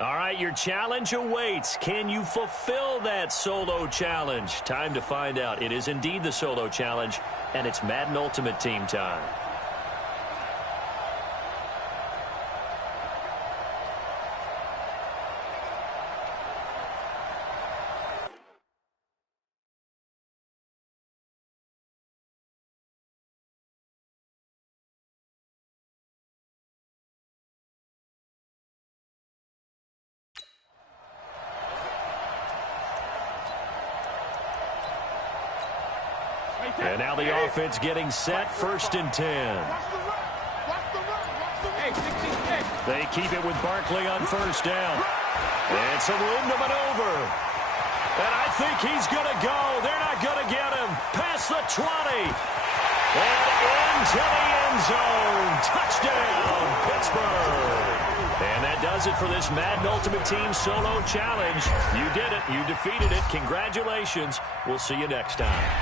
All right, your challenge awaits. Can you fulfill that solo challenge? Time to find out. It is indeed the solo challenge, and it's Madden Ultimate Team time. And now the offense getting set, 1st and 10. They keep it with Barkley on 1st down. And some room to maneuver. And I think he's going to go. They're not going to get him. Past the 20. And into the end zone. Touchdown, Pittsburgh. And that does it for this Madden Ultimate Team Solo Challenge. You did it. You defeated it. Congratulations. We'll see you next time.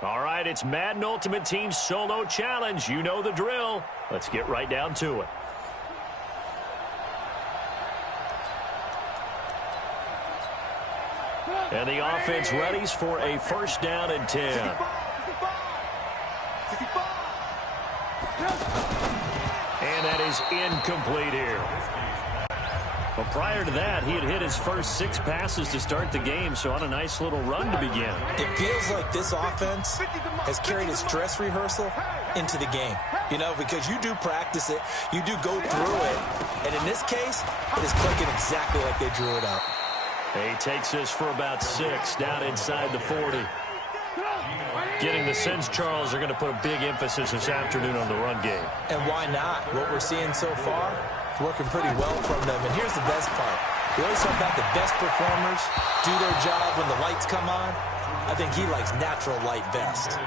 All right, it's Madden Ultimate Team Solo Challenge. You know the drill. Let's get right down to it. And the offense readies for a 1st down and 10. And that is incomplete here. Well, prior to that, he had hit his first 6 passes to start the game, so on a nice little run to begin. It feels like this offense has carried its dress rehearsal into the game, you know, because you do practice it, you do go through it, and in this case, it is clicking exactly like they drew it up. He takes this for about 6 down inside the 40. Getting the sense Charles are going to put a big emphasis this afternoon on the run game. And why not? What we're seeing so far, working pretty well from them. And here's the best part. We always talk about the best performers do their job when the lights come on. I think he likes natural light best.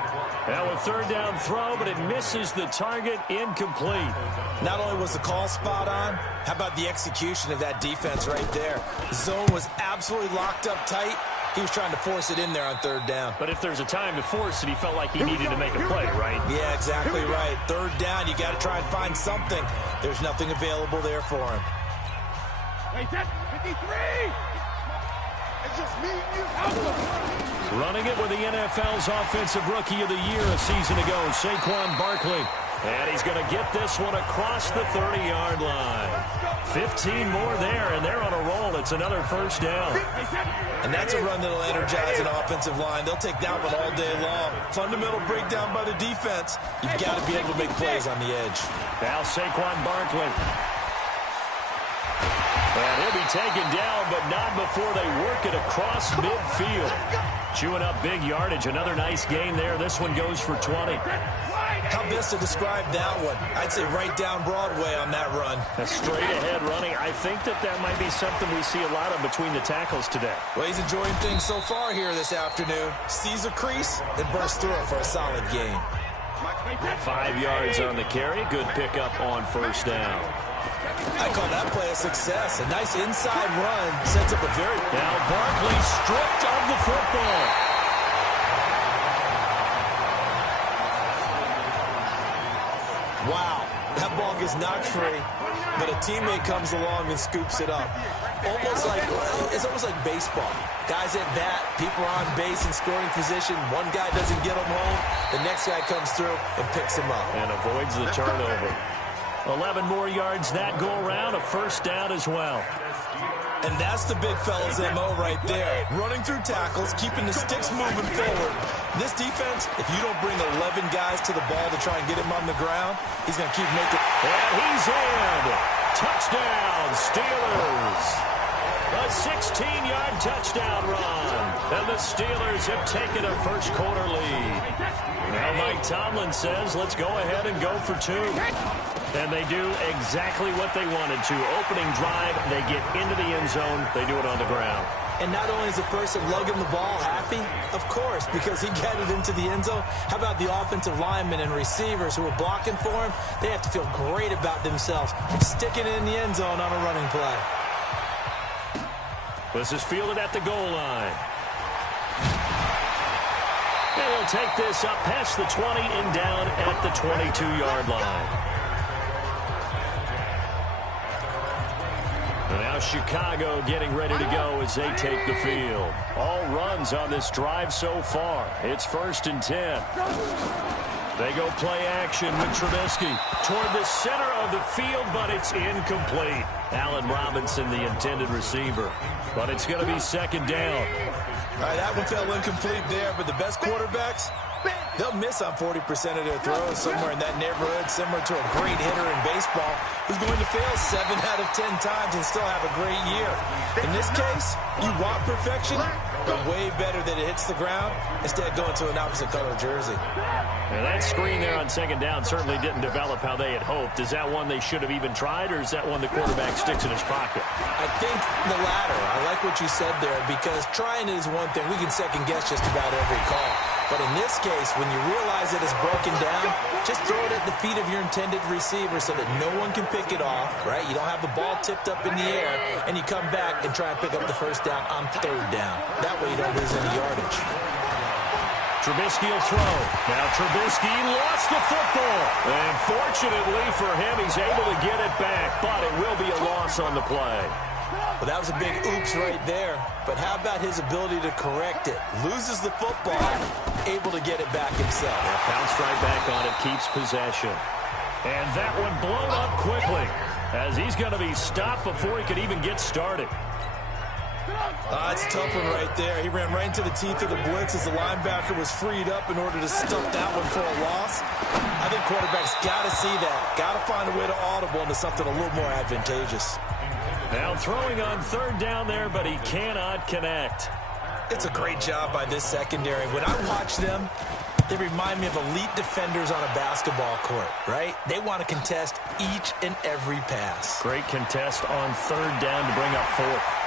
Now a 3rd down throw, but it misses the target, incomplete. Not only was the call spot on, how about the execution of that defense right there? The zone was absolutely locked up tight. He was trying to force it in there on 3rd down. But if there's a time to force it, he felt like he needed to make a play, right? Yeah, exactly right. 3rd down, you got to try and find something. There's nothing available there for him. Hey, that's 53! It's just me and you. Running it with the NFL's Offensive Rookie of the Year a season ago, Saquon Barkley. And he's going to get this one across the 30-yard line. 15 more there, and they're on a roll. It's another 1st down. And that's a run that'll energize an offensive line. They'll take that one all day long. Fundamental breakdown by the defense. You've got to be able to make plays on the edge. Now Saquon Barkley. And he'll be taken down, but not before they work it across midfield. Chewing up big yardage. Another nice gain there. This one goes for 20. How best to describe that one? I'd say right down Broadway on that run. A straight-ahead running. I think that might be something we see a lot of between the tackles today. Well, he's enjoying things so far here this afternoon. Sees a crease and bursts through it for a solid gain. 5 yards on the carry. Good pickup on 1st down. I call that play a success. A nice inside run sets up a very... Now Barkley stripped of the football. Wow, that ball gets knocked free, but a teammate comes along and scoops it up. It's almost like baseball. Guys at bat, people are on base in scoring position. One guy doesn't get him home, the next guy comes through and picks him up. And avoids the turnover. 11 more yards that go around, a 1st down as well. And that's the big fella's MO right there. Running through tackles, keeping the sticks moving forward. This defense, if you don't bring 11 guys to the ball to try and get him on the ground, he's going to keep making... And he's in. Touchdown, Steelers. A 16-yard touchdown run. And the Steelers have taken a first-quarter lead. Now Mike Tomlin says, let's go ahead and go for two. And they do exactly what they wanted to. Opening drive, they get into the end zone. They do it on the ground. And not only is the person lugging the ball happy, of course, because he got it into the end zone. How about the offensive linemen and receivers who are blocking for him? They have to feel great about themselves, sticking it in the end zone on a running play. This is fielded at the goal line. And he'll take this up past the 20 and down at the 22-yard line. And now Chicago getting ready to go as they take the field. All runs on this drive so far. It's 1st and 10. They go play action with Trubisky toward the center of the field, but it's incomplete. Allen Robinson, the intended receiver. But it's going to be 2nd down. All right, that one fell incomplete there, but the best quarterbacks, they'll miss on 40% of their throws, somewhere in that neighborhood, similar to a great hitter in baseball who's going to fail 7 out of 10 times and still have a great year. In this case, you want perfection, but way better that it hits the ground instead of going to an opposite color jersey. And that screen there on 2nd down certainly didn't develop how they had hoped. Is that one they should have even tried, or is that one the quarterback sticks in his pocket? I think the latter. I like what you said there, because trying is one thing. We can second-guess just about every call. But in this case, when you realize that it's broken down, just throw it at the feet of your intended receiver so that no one can pick it off, right? You don't have the ball tipped up in the air, and you come back and try and pick up the 1st down on 3rd down. That way you don't lose any yardage. Trubisky will throw. Now Trubisky lost the football. And fortunately for him, he's able to get it back, but it will be a loss on the play. Well, that was a big oops right there. But how about his ability to correct it? Loses the football, able to get it back himself. Yeah, bounced right back on it, keeps possession. And that one blown up quickly, as he's going to be stopped before he could even get started. That's a tough one right there. He ran right into the teeth of the blitz as the linebacker was freed up in order to stuff that one for a loss. I think quarterbacks got to see that. Got to find a way to audible into something a little more advantageous. Now throwing on 3rd down there, but he cannot connect. It's a great job by this secondary. When I watch them, they remind me of elite defenders on a basketball court, right? They want to contest each and every pass. Great contest on 3rd down to bring up 4th.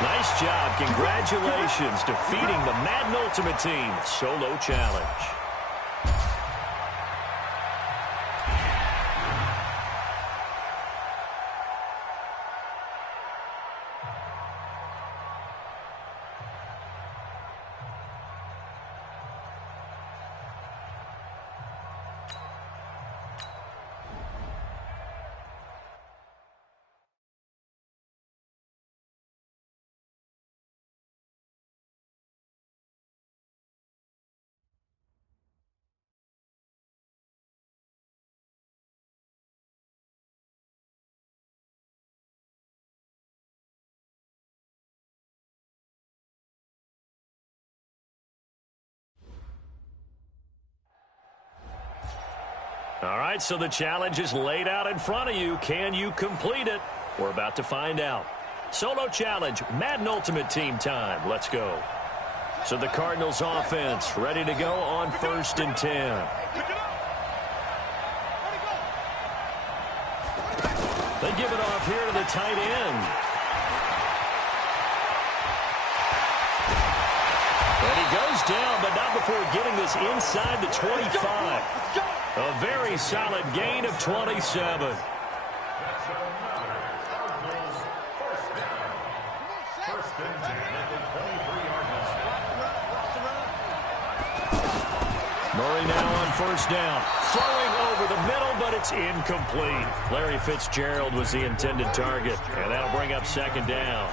Nice job. Congratulations. Defeating the Madden Ultimate Team solo challenge. All right, so the challenge is laid out in front of you. Can you complete it? We're about to find out. Solo challenge, Madden Ultimate Team time. Let's go. So the Cardinals offense ready to go on 1st and 10. They give it off here to the tight end. And he goes down, but not before getting this inside the 25. A very solid gain of 27. Murray now on 1st down. Throwing over the middle, but it's incomplete. Larry Fitzgerald was the intended target, and that'll bring up 2nd down.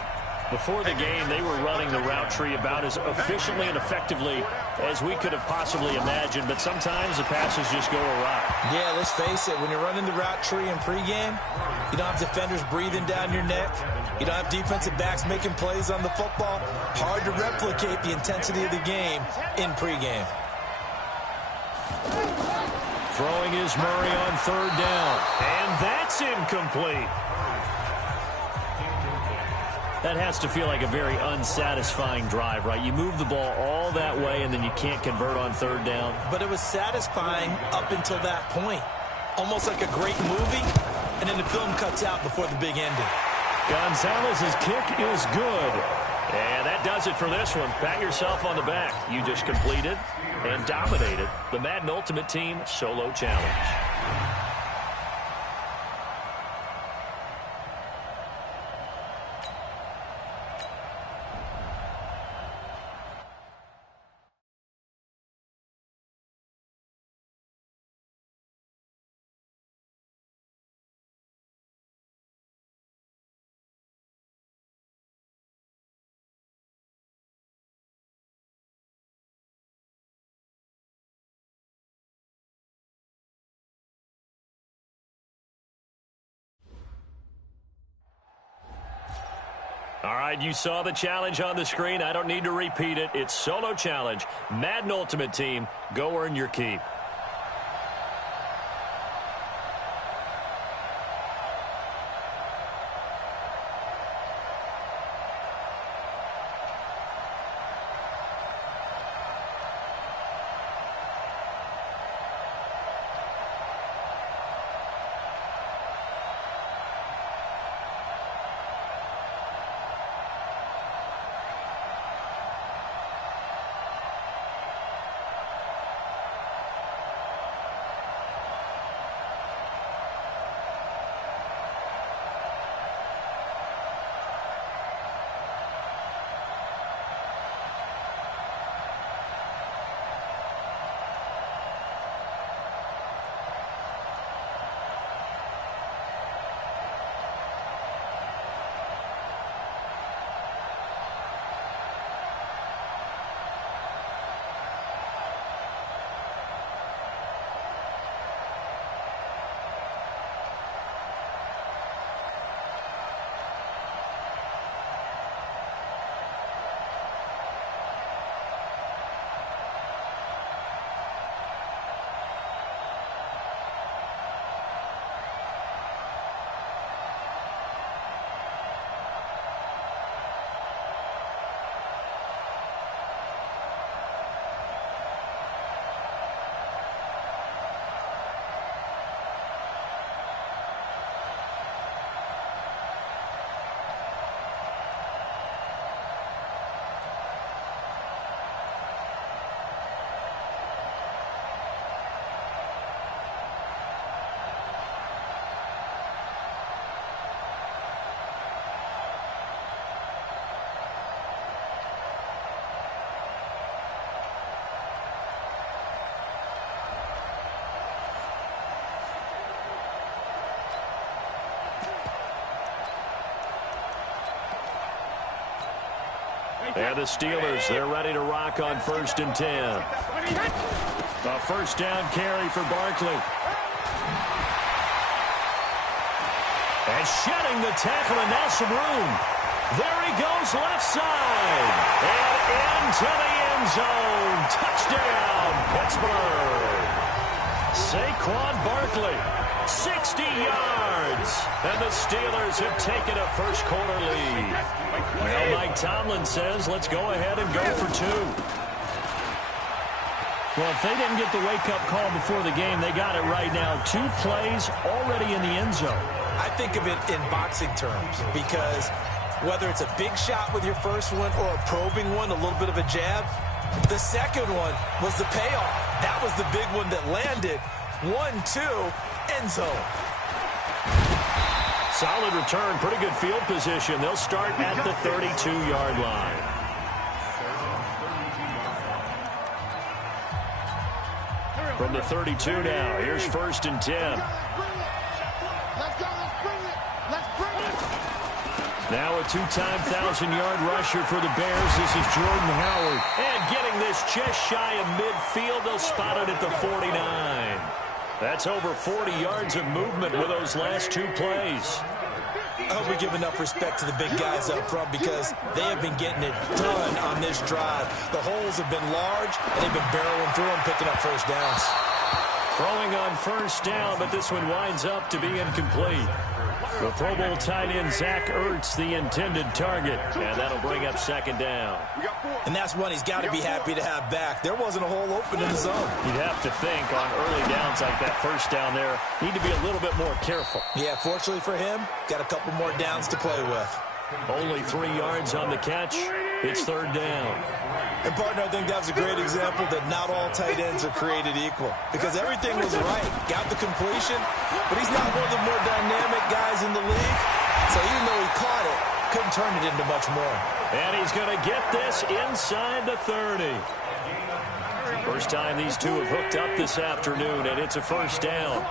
Before the game, they were running the route tree about as efficiently and effectively as we could have possibly imagined, but sometimes the passes just go awry. Yeah, let's face it, when you're running the route tree in pregame, you don't have defenders breathing down your neck. You don't have defensive backs making plays on the football. Hard to replicate the intensity of the game in pregame. Throwing is Murray on 3rd down, and that's incomplete. That has to feel like a very unsatisfying drive, right? You move the ball all that way, and then you can't convert on third down. But it was satisfying up until that point. Almost like a great movie, and then the film cuts out before the big ending. Gonzalez's kick is good. And that does it for this one. Pat yourself on the back. You just completed and dominated the Madden Ultimate Team Solo Challenge. All right, you saw the challenge on the screen. I don't need to repeat it. It's Solo Challenge. Madden Ultimate Team. Go earn your keep. And the Steelers, they're ready to rock on 1st and 10. A first down carry for Barkley. And shedding the tackle, and now some room. There he goes, left side. And into the end zone. Touchdown, Pittsburgh. Saquon Barkley, 60 yards. And the Steelers have taken a first-quarter lead. Well, Mike Tomlin says, let's go ahead and go for 2. Well, if they didn't get the wake-up call before the game, they got it right now. 2 plays already in the end zone. I think of it in boxing terms because whether it's a big shot with your first one or a probing one, a little bit of a jab, the second one was the payoff. That was the big one that landed. 1-2, end zone. Solid return, pretty good field position. They'll start at the 32-yard line. From the 32 now, here's 1st and 10. Now a 2-time 1,000-yard rusher for the Bears. This is Jordan Howard. And getting this just shy of midfield, they'll spot it at the 49. That's over 40 yards of movement with those last 2 plays. I hope we give enough respect to the big guys up front because they have been getting it done on this drive. The holes have been large, and they've been barreling through them, picking up first downs. Throwing on first down, but this one winds up to be incomplete. The Pro Bowl tight end Zach Ertz, the intended target, and that'll bring up second down. And that's one he's got to be happy to have back. There wasn't a hole open in the zone. You'd have to think on early downs like that first down there, need to be a little bit more careful. Yeah, fortunately for him, got a couple more downs to play with. Only 3 yards on the catch. It's third down. And, partner, I think that was a great example that not all tight ends are created equal. Because everything was right. Got the completion, but he's not one of the more dynamic guys in the league. So even though he caught it, couldn't turn it into much more. And he's going to get this inside the 30. First time these two have hooked up this afternoon, and it's a first down.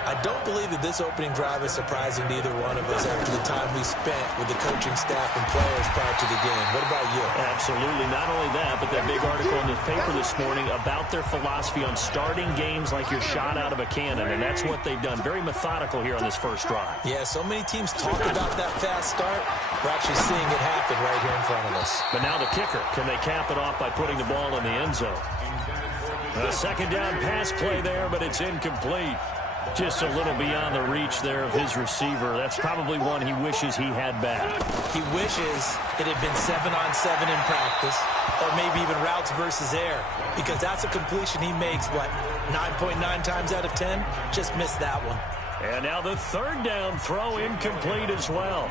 I don't believe that this opening drive is surprising to either one of us after the time we spent with the coaching staff and players prior to the game. What about you? Absolutely. Not only that, but that big article in the paper this morning about their philosophy on starting games like you're shot out of a cannon, and that's what they've done. Very methodical here on this first drive. Yeah, so many teams talk about that fast start. We're actually seeing it happen right here in front of us. But now the kicker. Can they cap it off by putting the ball in the end zone? A second down pass play there, but it's incomplete. Just a little beyond the reach there of his receiver. That's probably one he wishes he had back. He wishes it had been 7-on-7 in practice, or maybe even routes versus air, because that's a completion he makes, what, 9.9 times out of 10? Just missed that one. And now the third down throw incomplete as well.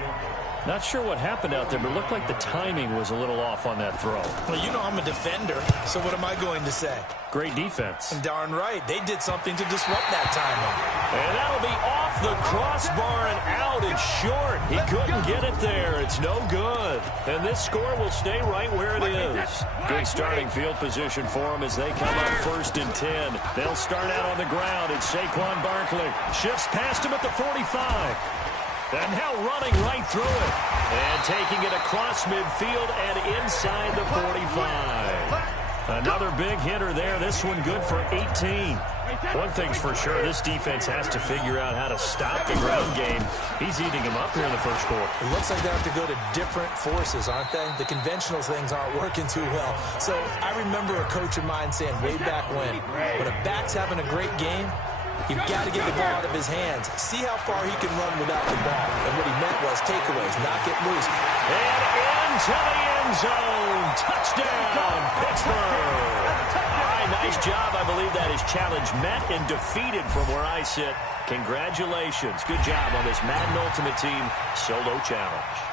Not sure what happened out there, but it looked like the timing was a little off on that throw. Well, you know I'm a defender, so what am I going to say? Great defense. Darn right. They did something to disrupt that timing. And that'll be off the crossbar and out. It's short. He couldn't get it there. It's no good. And this score will stay right where it is. Good starting field position for them as they come up first and 10. They'll start out on the ground. It's Saquon Barkley. Shifts past him at the 45. And now running right through it. And taking it across midfield and inside the 45. Another big hitter there. This one good for 18. One thing's for sure, this defense has to figure out how to stop the ground game. He's eating him up here in the first quarter. It looks like they have to go to different forces, aren't they? The conventional things aren't working too well. So I remember a coach of mine saying way back when a back's having a great game, you've got to get the ball out of his hands. See how far he can run without the ball. And what he meant was takeaways, knock it loose. And into the end zone. Touchdown, Pittsburgh. All right, nice job. I believe that is challenge met and defeated from where I sit. Congratulations. Good job on this Madden Ultimate Team solo challenge.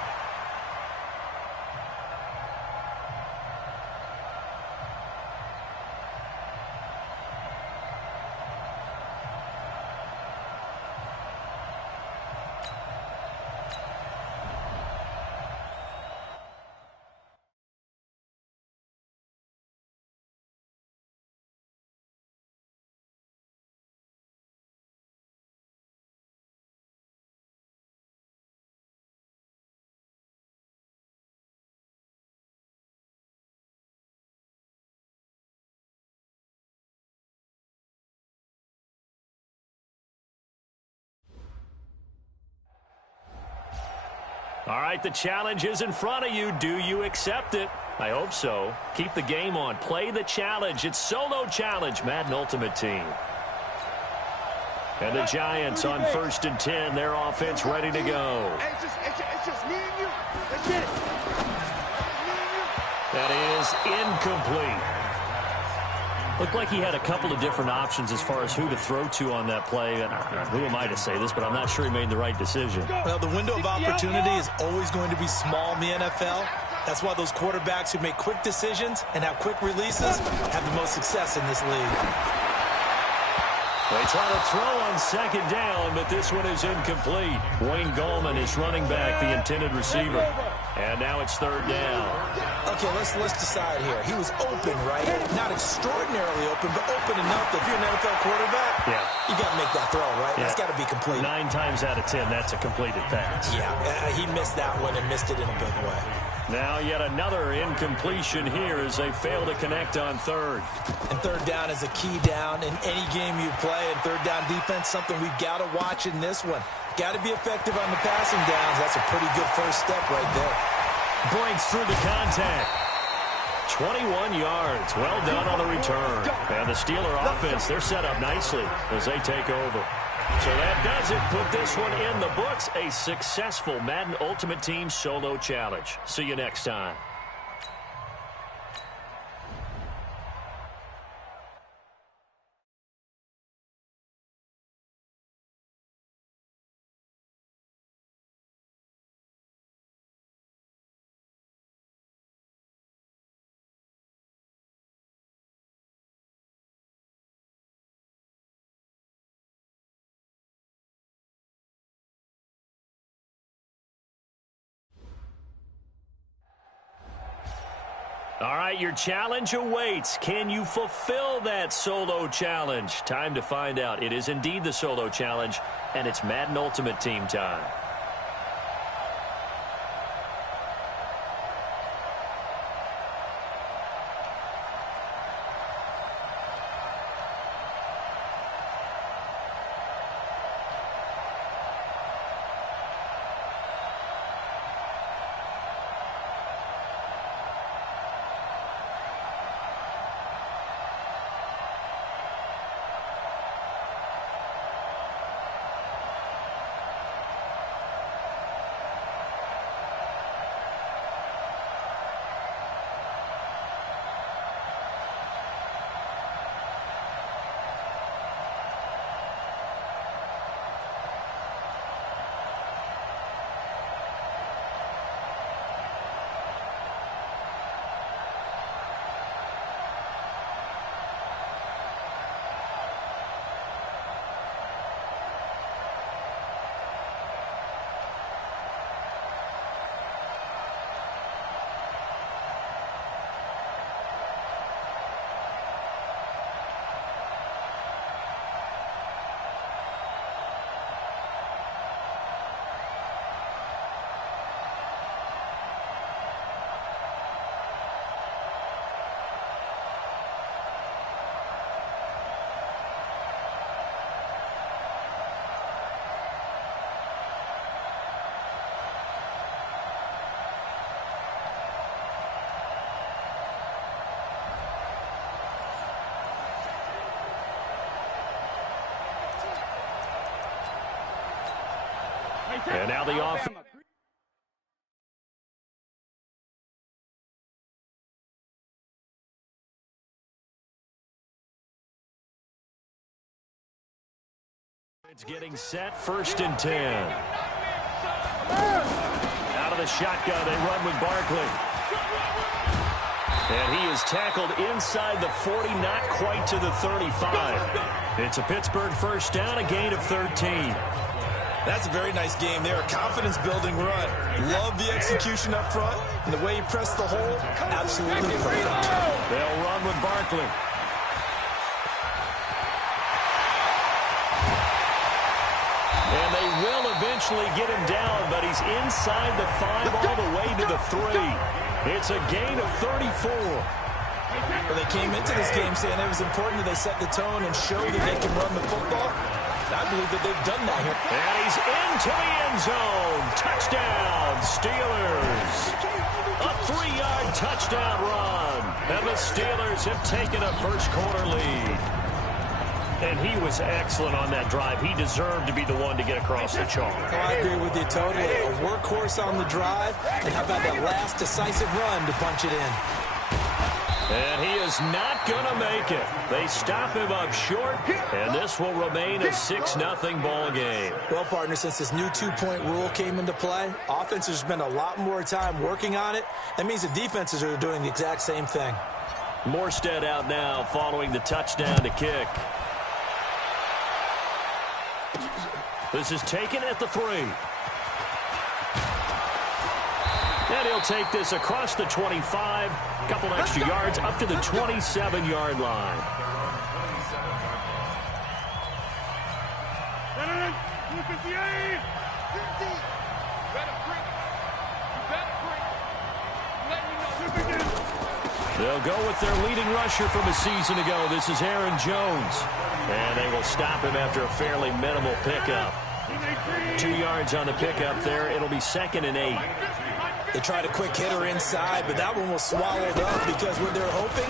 All right, the challenge is in front of you. Do you accept it? I hope so. Keep the game on. Play the challenge. It's solo challenge, Madden Ultimate Team. And the Giants on first and 10. Their offense ready to go. It's just me and you. That's it. That is incomplete. Looked like he had a couple of different options as far as who to throw to on that play. And who am I to say this, but I'm not sure he made the right decision. Well, the window of opportunity is always going to be small in the NFL. That's why those quarterbacks who make quick decisions and have quick releases have the most success in this league. They try to throw on second down, but this one is incomplete. Wayne Gallman is running back, the intended receiver. And now it's third down. Okay, let's decide here. He was open, right? Not extraordinarily open, but open enough that if you're an NFL quarterback, you got to make that throw, right? Yeah. That's got to be complete. 9 times out of 10, that's a completed pass. Yeah, he missed that one and missed it in a big way. Now yet another incompletion here as they fail to connect on third. And third down is a key down in any game you play. And third down defense, something we've got to watch in this one. Got to be effective on the passing downs. That's a pretty good first step right there. Breaks through the contact. 21 yards. Well done on the return. And the Steeler offense, they're set up nicely as they take over. So that does it. Put this one in the books. A successful Madden Ultimate Team Solo Challenge. See you next time. All right, your challenge awaits. Can you fulfill that solo challenge? Time to find out. It is indeed the solo challenge, and it's Madden Ultimate Team time. And now the offense. It's getting set, 1st and 10. Out of the shotgun, they run with Barkley. And he is tackled inside the 40, not quite to the 35. It's a Pittsburgh 1st down, a gain of 13. That's a very nice game there. A confidence-building run. Love the execution up front. And the way he pressed the hole, absolutely perfect. They'll run with Barkley. And they will eventually get him down, but he's inside the 5 all the way to the 3. It's a gain of 34. Well, they came into this game saying it was important that they set the tone and show that they can run the football. I believe that they've done that here. And he's into the end zone. Touchdown, Steelers. A 3-yard touchdown run. And the Steelers have taken a first-quarter lead. And he was excellent on that drive. He deserved to be the one to get across the chalk. Oh, I agree with you totally. A workhorse on the drive. And how about that last decisive run to punch it in? And he is not going to make it. They stop him up short, and this will remain a 6-0 ball game. Well, partner, since this new 2-point rule came into play, offenses spend a lot more time working on it. That means the defenses are doing the exact same thing. Morstead out now following the touchdown to kick. This is taken at the 3. And he'll take this across the 25, a couple extra yards up to the 27-yard line. They'll go with their leading rusher from a season ago. This is Aaron Jones. And they will stop him after a fairly minimal pickup. 2 yards on the pickup there. It'll be 2nd and 8. They tried a quick hitter inside, but that one was swallowed up because when they're hoping,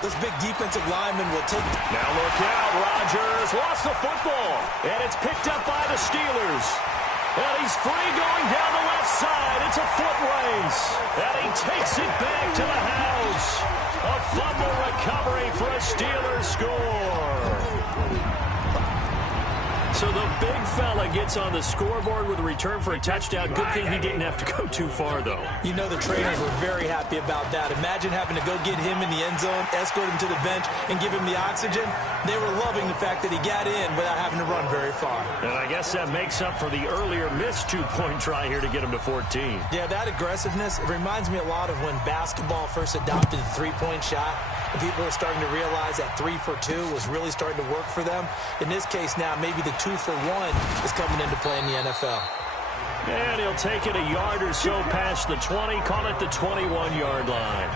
those big defensive linemen will take it. Now look out, Rodgers lost the football, and it's picked up by the Steelers. And he's free going down the left side. It's a foot race, and he takes it back to the house. A fumble recovery for a Steelers score. So the big fella gets on the scoreboard with a return for a touchdown. Good thing he didn't have to go too far, though. You know the trainers were very happy about that. Imagine having to go get him in the end zone, escort him to the bench, and give him the oxygen. They were loving the fact that he got in without having to run very far. And I guess that makes up for the earlier missed two-point try here to get him to 14. Yeah, that aggressiveness, it reminds me a lot of when basketball first adopted the three-point shot. And people were starting to realize that 3 for 2 was really starting to work for them. In this case now, maybe the 2 for 1 is coming into play in the NFL. And he'll take it a yard or so past the 20, call it the 21-yard line.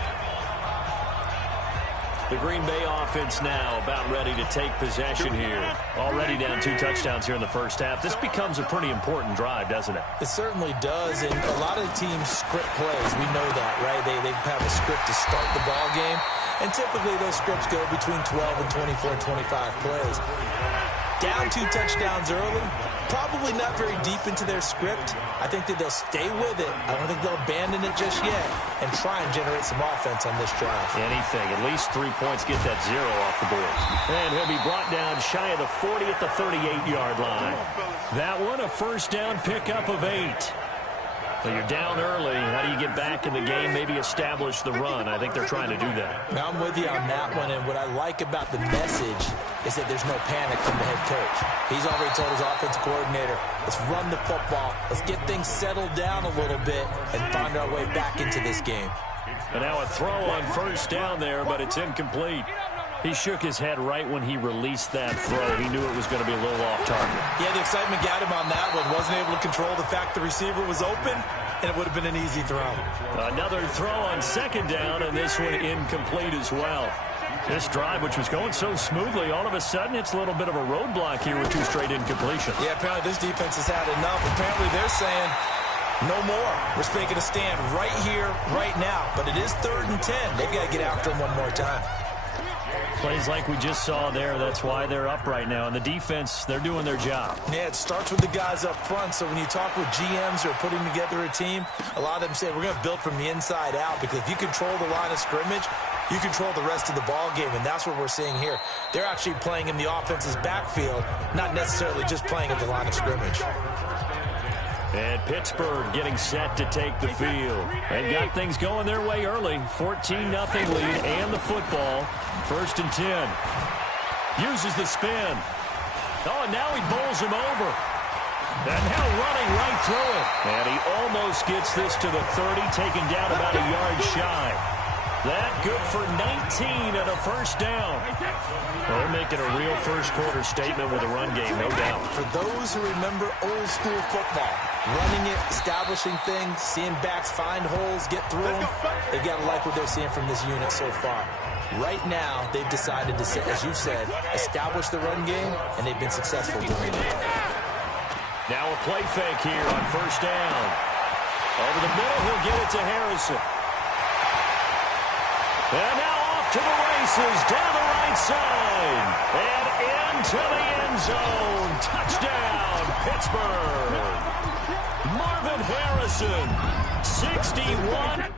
The Green Bay offense now about ready to take possession here. Already down 2 touchdowns here in the first half. This becomes a pretty important drive, doesn't it? It certainly does, and a lot of the teams script plays. We know that, right? They have a script to start the ball game, and typically those scripts go between 12 and 24, 25 plays. Down 2 touchdowns early, probably not very deep into their script. I think that they'll stay with it. I don't think they'll abandon it just yet and try and generate some offense on this drive. Anything. At least 3 points, get that 0 off the board. And he'll be brought down shy of the 40 at the 38-yard line. That one, a first down pickup of 8. So you're down early. How do you get back in the game, maybe establish the run? I think they're trying to do that. Now, I'm with you on that one, and what I like about the message is that there's no panic from the head coach. He's already told his offensive coordinator, let's run the football, let's get things settled down a little bit and find our way back into this game. And now a throw on first down there, but it's incomplete. He shook his head right when he released that throw. He knew it was going to be a little off target. Yeah, the excitement got him on that one. Wasn't able to control the fact the receiver was open, and it would have been an easy throw. Another throw on second down, and this one incomplete as well. This drive, which was going so smoothly, all of a sudden it's a little bit of a roadblock here with 2 straight incompletions. Yeah, apparently this defense has had enough. Apparently they're saying, no more. We're making a stand right here, right now. But it is 3rd and 10. They've got to get after him one more time. Plays like we just saw there, that's why they're up right now. And the defense, they're doing their job. Yeah, it starts with the guys up front. So when you talk with GMs who are putting together a team, a lot of them say, we're going to build from the inside out. Because if you control the line of scrimmage, you control the rest of the ball game. And that's what we're seeing here. They're actually playing in the offense's backfield, not necessarily just playing at the line of scrimmage. And Pittsburgh getting set to take the field. And got things going their way early. 14-0 lead and the football. 1st and 10. Uses the spin. Oh, and now he bowls him over. And now running right through it. And he almost gets this to the 30, taken down about a yard shy. That good for 19 and a first down. Well, they're making a real first-quarter statement with a run game, no doubt. For those who remember old-school football, running it, establishing things, seeing backs find holes, get through them, they've got to like what they're seeing from this unit so far. Right now, they've decided to, as you said, establish the run game, and they've been successful doing it. Now a play fake here on first down. Over the middle, he'll get it to Harrison. And now off to the races, down the right side, and into the end zone. Touchdown, Pittsburgh. Marvin Harrison, 61.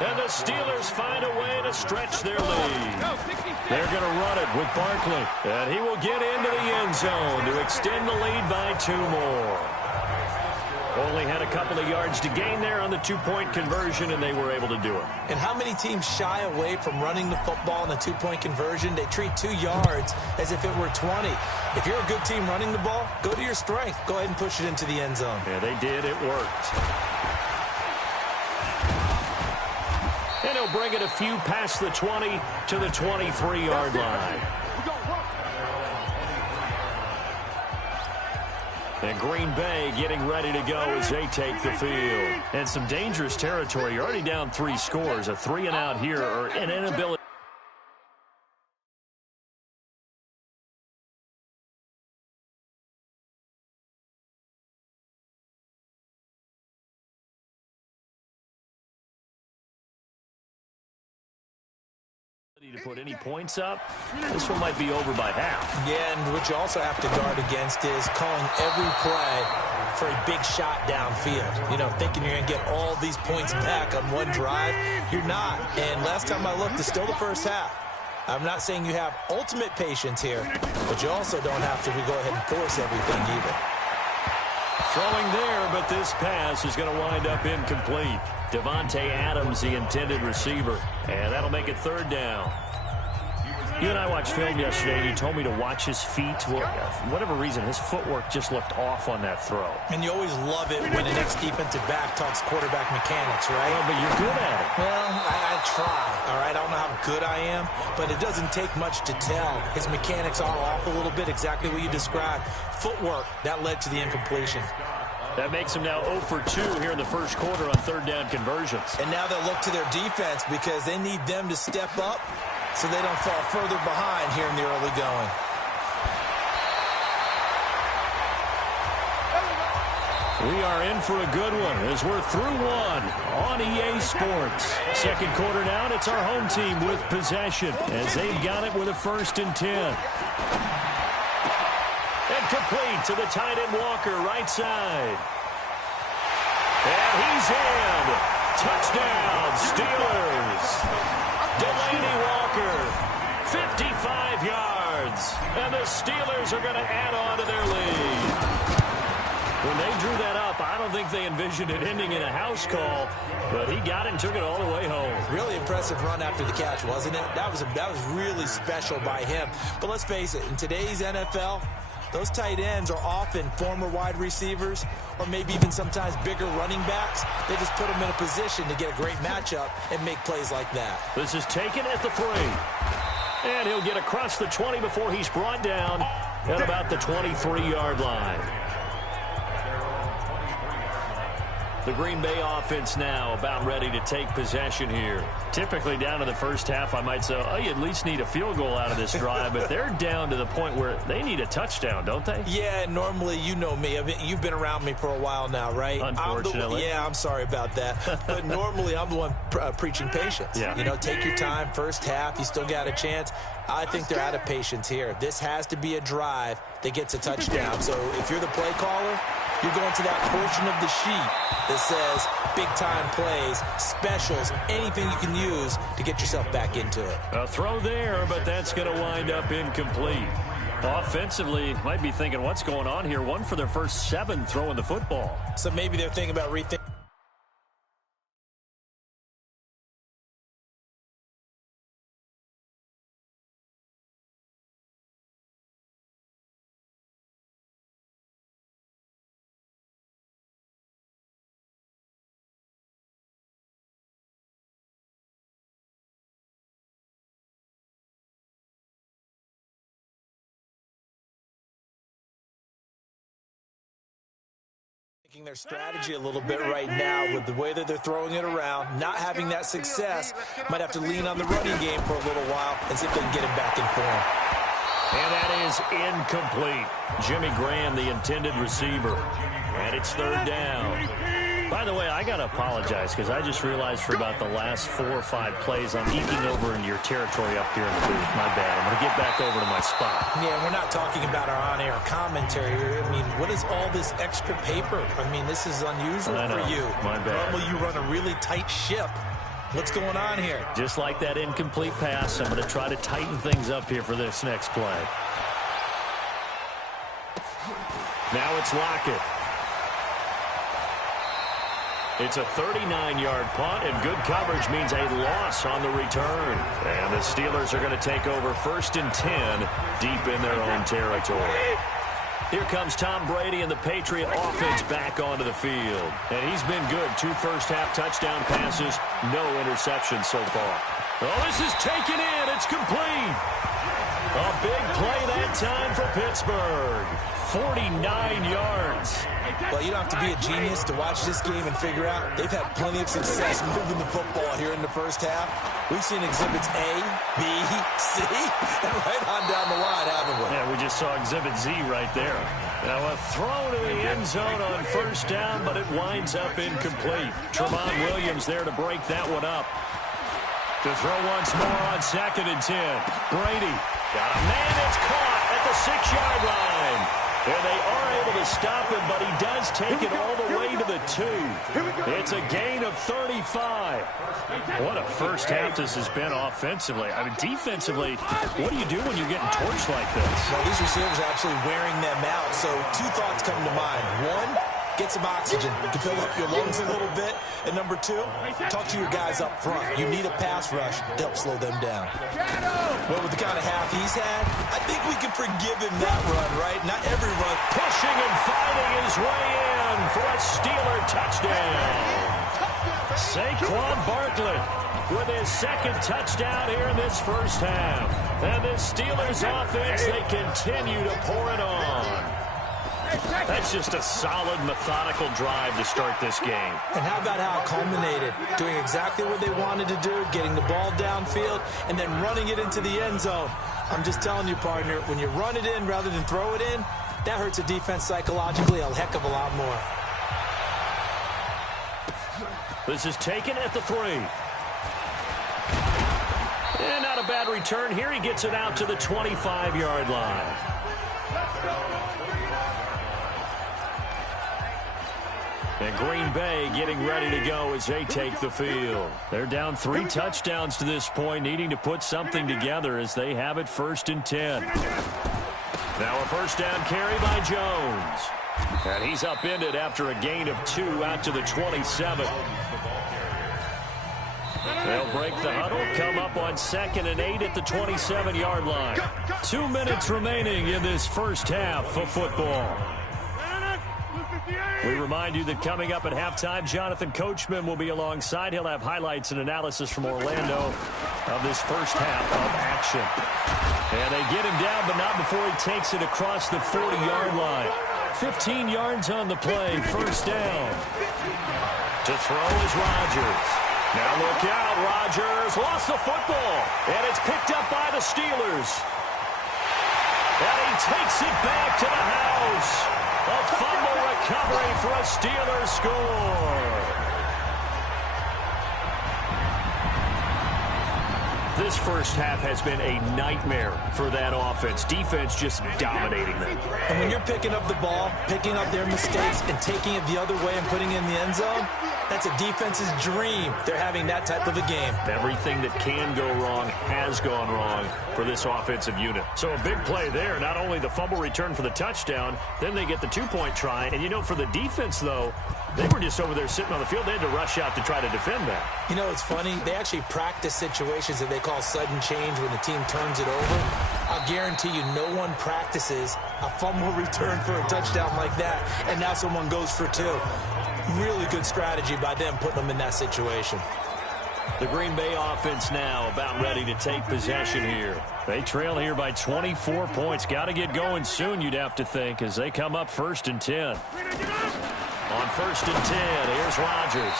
And the Steelers find a way to stretch their lead. They're going to run it with Barkley. And he will get into the end zone to extend the lead by 2 more. Only had a couple of yards to gain there on the 2-point conversion, and they were able to do it. And how many teams shy away from running the football in a 2-point conversion? They treat 2 yards as if it were 20. If you're a good team running the ball, go to your strength. Go ahead and push it into the end zone. Yeah, they did. It worked. And he'll bring it a few past the 20 to the 23-yard line. And Green Bay getting ready to go as they take the field. And some dangerous territory. You're already down 3 scores. A 3-and-out here or an inability. To put any points up, this one might be over by half. Yeah, and what you also have to guard against is calling every play for a big shot downfield. You know, thinking you're going to get all these points back on one drive. You're not. And last time I looked, it's still the first half. I'm not saying you have ultimate patience here, but you also don't have to go ahead and force everything either. Throwing there, but this pass is going to wind up incomplete. Devontae Adams, the intended receiver, and that'll make it third down. You and I watched film yesterday, and you told me to watch his feet. Well, for whatever reason, his footwork just looked off on that throw. And you always love it when the next defensive back talks quarterback mechanics, right? Well, but you're good at it. Well, I try, all right? I don't know how good I am, but it doesn't take much to tell. His mechanics are off a little bit, exactly what you described. Footwork, that led to the incompletion. That makes him now 0 for 2 here in the first quarter on third down conversions. And now they'll look to their defense because they need them to step up so they don't fall further behind here in the early going. We are in for a good one as we're through one on EA Sports. Second quarter now, and it's our home team with possession as they've got it with a 1st and 10. And complete to the tight end Walker, right side. And he's in. Touchdown, Steelers. Delaney Walker, 55 yards. And the Steelers are going to add on to their lead. When they drew that up, I don't think they envisioned it ending in a house call, but he got it and took it all the way home. Really impressive run after the catch, wasn't it? That was really special by him. But let's face it, in today's NFL, those tight ends are often former wide receivers or maybe even sometimes bigger running backs. They just put them in a position to get a great matchup and make plays like that. This is taken at the 3. And he'll get across the 20 before he's brought down at about the 23-yard line. The Green Bay offense now about ready to take possession here. Typically down to the first half, I might say, oh, you at least need a field goal out of this drive, but they're down to the point where they need a touchdown, don't they? Yeah, normally, you know me. I mean, you've been around me for a while now, right? Unfortunately. I'm sorry about that. But normally, I'm the one preaching patience. Yeah. You know, take your time. First half, you still got a chance. I think they're out of patience here. This has to be a drive that gets a touchdown. So if you're the play caller, you're going to that portion of the sheet that says big-time plays, specials, anything you can use to get yourself back into it. A throw there, but that's going to wind up incomplete. Offensively, might be thinking, what's going on here? 1 for their first 7 throwing the football. So maybe they're thinking about rethinking. Their strategy a little bit right now with the way that they're throwing it around, not having that success, might have to lean on the running game for a little while and see if they can get him back in form. And that is incomplete. Jimmy Graham, the intended receiver. And it's third down. By the way, I got to apologize because I just realized for about the last 4 or 5 plays I'm eking over into your territory up here in the booth. My bad. I'm going to get back over to my spot. Yeah, we're not talking about our on-air commentary here. I mean, what is all this extra paper? I mean, this is unusual for you. My bad. Normally you run a really tight ship. What's going on here? Just like that incomplete pass, I'm going to try to tighten things up here for this next play. Now it's Lockett. It's a 39-yard punt, and good coverage means a loss on the return. And the Steelers are going to take over 1st and 10 deep in their own territory. Here comes Tom Brady and the Patriot offense back onto the field. And he's been good. 2 first-half touchdown passes, no interceptions so far. Oh, this is taken in. It's complete. A big play that time for Pittsburgh. 49 yards. Well, you don't have to be a genius to watch this game and figure out they've had plenty of success moving the football here in the first half. We've seen exhibits A, B, C, and right on down the line, haven't we? Yeah, we just saw exhibit Z right there. Now a throw to the end zone on first down, but it winds up incomplete. Tremont Williams there to break that one up. To throw once more on 2nd and 10. Brady got a man that's caught at the 6-yard line. And they are able to stop him, but he does take it all the way to the 2. It's a gain of 35. What a first half this has been offensively. I mean, defensively, what do you do when you're getting torched like this? Well, these receivers are absolutely wearing them out. So 2 thoughts come to mind. 1, get some oxygen to fill up your lungs a little bit. And number 2, talk to your guys up front. You need a pass rush to help slow them down. Well, with the kind of half he's had, I think we can forgive him that run, right? Not every run. Pushing and fighting his way in for a Steeler touchdown. Saquon Barkley with his 2nd touchdown here in this first half. And this Steelers offense, they continue to pour it on. That's just a solid, methodical drive to start this game. And how about how it culminated? Doing exactly what they wanted to do, getting the ball downfield, and then running it into the end zone. I'm just telling you, partner, when you run it in rather than throw it in, that hurts a defense psychologically a heck of a lot more. This is taken at the 3. And not a bad return here. He gets it out to the 25-yard line. And Green Bay getting ready to go as they take the field. They're down 3 touchdowns to this point, needing to put something together as they have it 1st and 10. Now a first down carry by Jones. And he's upended after a gain of 2 out to the 27. They'll break the huddle, come up on 2nd and 8 at the 27-yard line. 2 minutes remaining in this first half of football. We remind you that coming up at halftime, Jonathan Coachman will be alongside. He'll have highlights and analysis from Orlando of this first half of action. And they get him down, but not before he takes it across the 40-yard line. 15 yards on the play, first down. To throw is Rodgers. Now look out, Rodgers lost the football, and it's picked up by the Steelers. And he takes it back to the house. A fumble recovery for a Steelers score. This first half has been a nightmare for that offense. Defense just dominating them. And when you're picking up the ball, picking up their mistakes, and taking it the other way and putting it in the end zone, that's a defense's dream. They're having that type of a game. Everything that can go wrong has gone wrong for this offensive unit. So a big play there. Not only the fumble return for the touchdown, then they get the 2-point try. And, you know, for the defense, though, they were just over there sitting on the field. They had to rush out to try to defend that. You know, it's funny. They actually practice situations that they call sudden change when the team turns it over. I'll guarantee you no one practices a fumble return for a touchdown like that, and now someone goes for 2. Really good strategy by them putting them in that situation. The Green Bay offense now about ready to take possession here. They trail here by 24 points. Got to get going soon, you'd have to think, as they come up 1st and 10. On 1st and 10, here's Rodgers.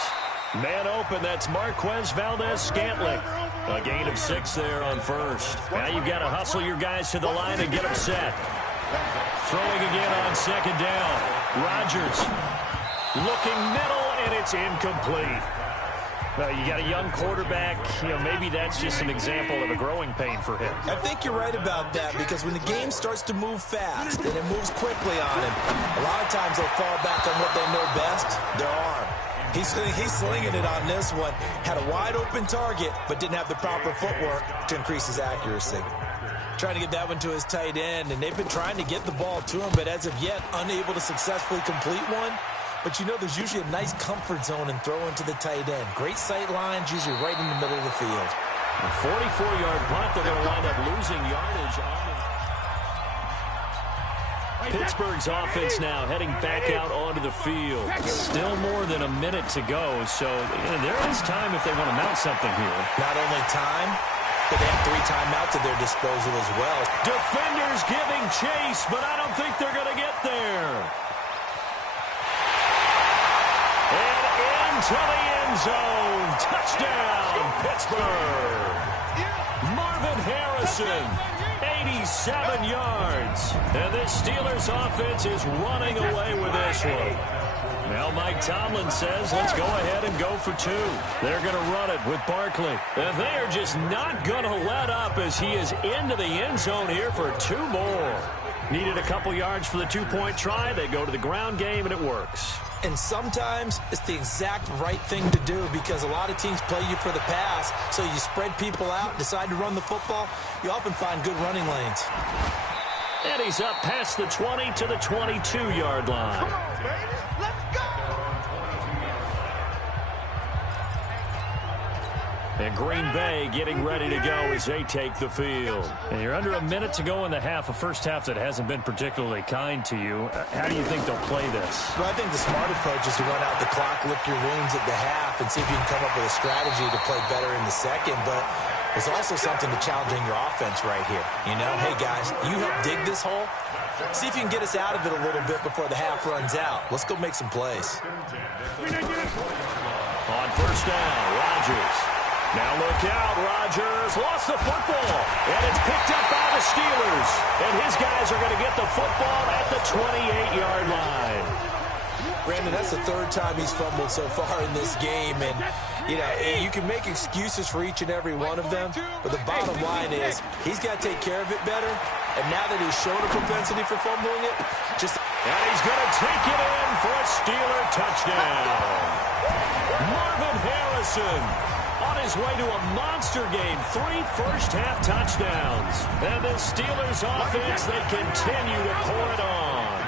Man open, that's Marquez Valdez-Scantling. A gain of 6 there on 1st. Now you've got to hustle your guys to the line and get them set. Throwing again on 2nd down. Rodgers looking middle, and it's incomplete. You got a young quarterback. You know, maybe that's just an example of a growing pain for him. I think you're right about that, because when the game starts to move fast and it moves quickly on him, a lot of times they fall back on what they know best, their arm. He's slinging it on this one. Had a wide open target, but didn't have the proper footwork to increase his accuracy. Trying to get that one to his tight end, and they've been trying to get the ball to him, but as of yet, unable to successfully complete one. But you know, there's usually a nice comfort zone in throwing to the tight end. Great sight lines, usually right in the middle of the field. A 44-yard punt, they're going to wind up losing yardage on it. Pittsburgh's offense now heading back out onto the field. Still more than a minute to go, so there is time if they want to mount something here. Not only time, but they have 3 timeouts at their disposal as well. Defenders giving chase, but I don't think they're going to get there. And into the end zone. Touchdown, Pittsburgh. Marvin Harrison, 87 yards. And this Steelers offense is running away with this one. Now Mike Tomlin says, let's go ahead and go for two. They're going to run it with Barkley. And they are just not going to let up as he is into the end zone here for two more. Needed a couple yards for the two-point try. They go to the ground game, and it works. And sometimes it's the exact right thing to do because a lot of teams play you for the pass. So you spread people out, decide to run the football. You often find good running lanes. And he's up past the 20 to the 22-yard line. Come on, baby. Let's go. And Green Bay getting ready to go as they take the field. And you're under a minute to go in the half, a first half that hasn't been particularly kind to you. How do you think they'll play this? Well, I think the smart approach is to run out the clock, lick your wounds at the half, and see if you can come up with a strategy to play better in the second. But there's also something to challenging your offense right here. You know, hey, guys, you help dig this hole. See if you can get us out of it a little bit before the half runs out. Let's go make some plays. On first down, Rodgers. Now look out, Rodgers lost the football, and it's picked up by the Steelers. And his guys are going to get the football at the 28-yard line. Brandon, that's the third time he's fumbled so far in this game. And, you know, you can make excuses for each and every one of them, but the bottom line is he's got to take care of it better. And now that he's shown a propensity for fumbling it, And he's going to take it in for a Steeler touchdown. Marvin Harrison on his way to a monster game, 3 first-half touchdowns. And the Steelers offense, they continue to pour it on.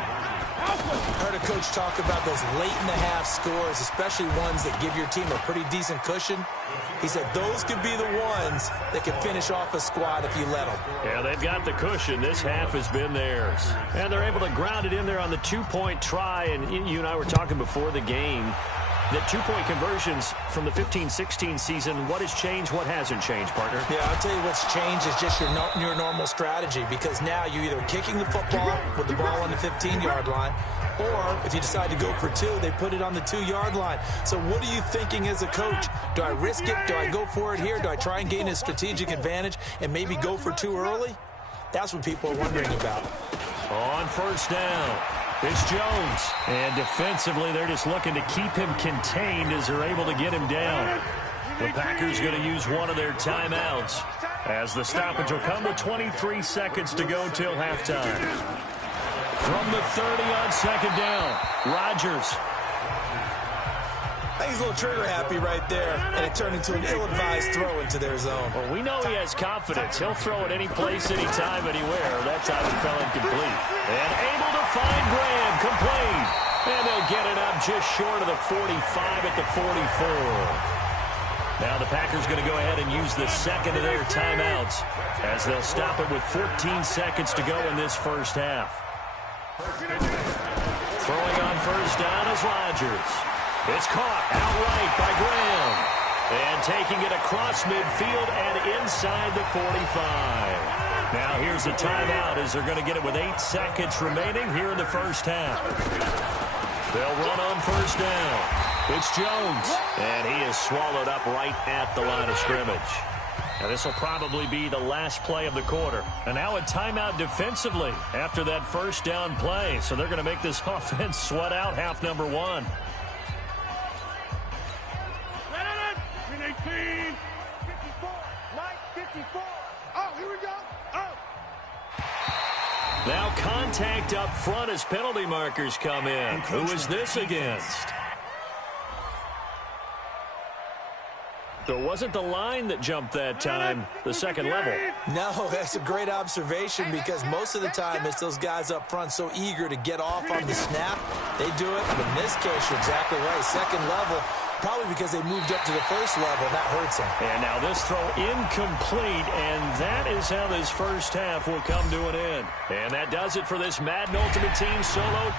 I heard a coach talk about those late-in-the-half scores, especially ones that give your team a pretty decent cushion. He said those could be the ones that can finish off a squad if you let them. Yeah, they've got the cushion. This half has been theirs. And they're able to ground it in there on the two-point try. And you and I were talking before the game. The two-point conversions from the 15-16 season, what has changed, what hasn't changed, partner? Yeah, I'll tell you what's changed is just your normal strategy, because now you're either kicking the football with the ball on the 15-yard line, or if you decide to go for two, they put it on the 2-yard line. So what are you thinking as a coach? Do I risk it? Do I go for it here? Do I try and gain a strategic advantage and maybe go for two early? That's what people are wondering about. On first down, it's Jones. And defensively, they're just looking to keep him contained as they're able to get him down. The Packers going to use one of their timeouts as the stoppage will come to 23 seconds to go till halftime. From the 30 on second down, Rodgers. I think he's a little trigger happy right there, and it turned into an ill-advised throw into their zone. Well, we know he has confidence. He'll throw it any place, anytime, anywhere. That time it fell incomplete. And able to find Graham, complete. And they'll get it up just short of the 45 at the 44. Now the Packers going to go ahead and use the second of their timeouts as they'll stop it with 14 seconds to go in this first half. Throwing on first down is Rodgers. It's caught outright by Graham. And taking it across midfield and inside the 45. Now here's a timeout as they're going to get it with 8 seconds remaining here in the first half. They'll run on first down. It's Jones. And he is swallowed up right at the line of scrimmage. Now this will probably be the last play of the quarter. And now a timeout defensively after that first down play. So they're going to make this offense sweat out half number one. 18, 54, 54. Oh, here we go. Oh. Now contact up front as penalty markers come in. Who is this against? So it wasn't the line that jumped that time, the second level. No, that's a great observation because most of the time it's those guys up front so eager to get off on the snap. They do it, but in this case, you're exactly right. Second level, probably because they moved up to the first level. That hurts them. And now this throw incomplete, and that is how this first half will come to an end. And that does it for this Madden Ultimate Team solo.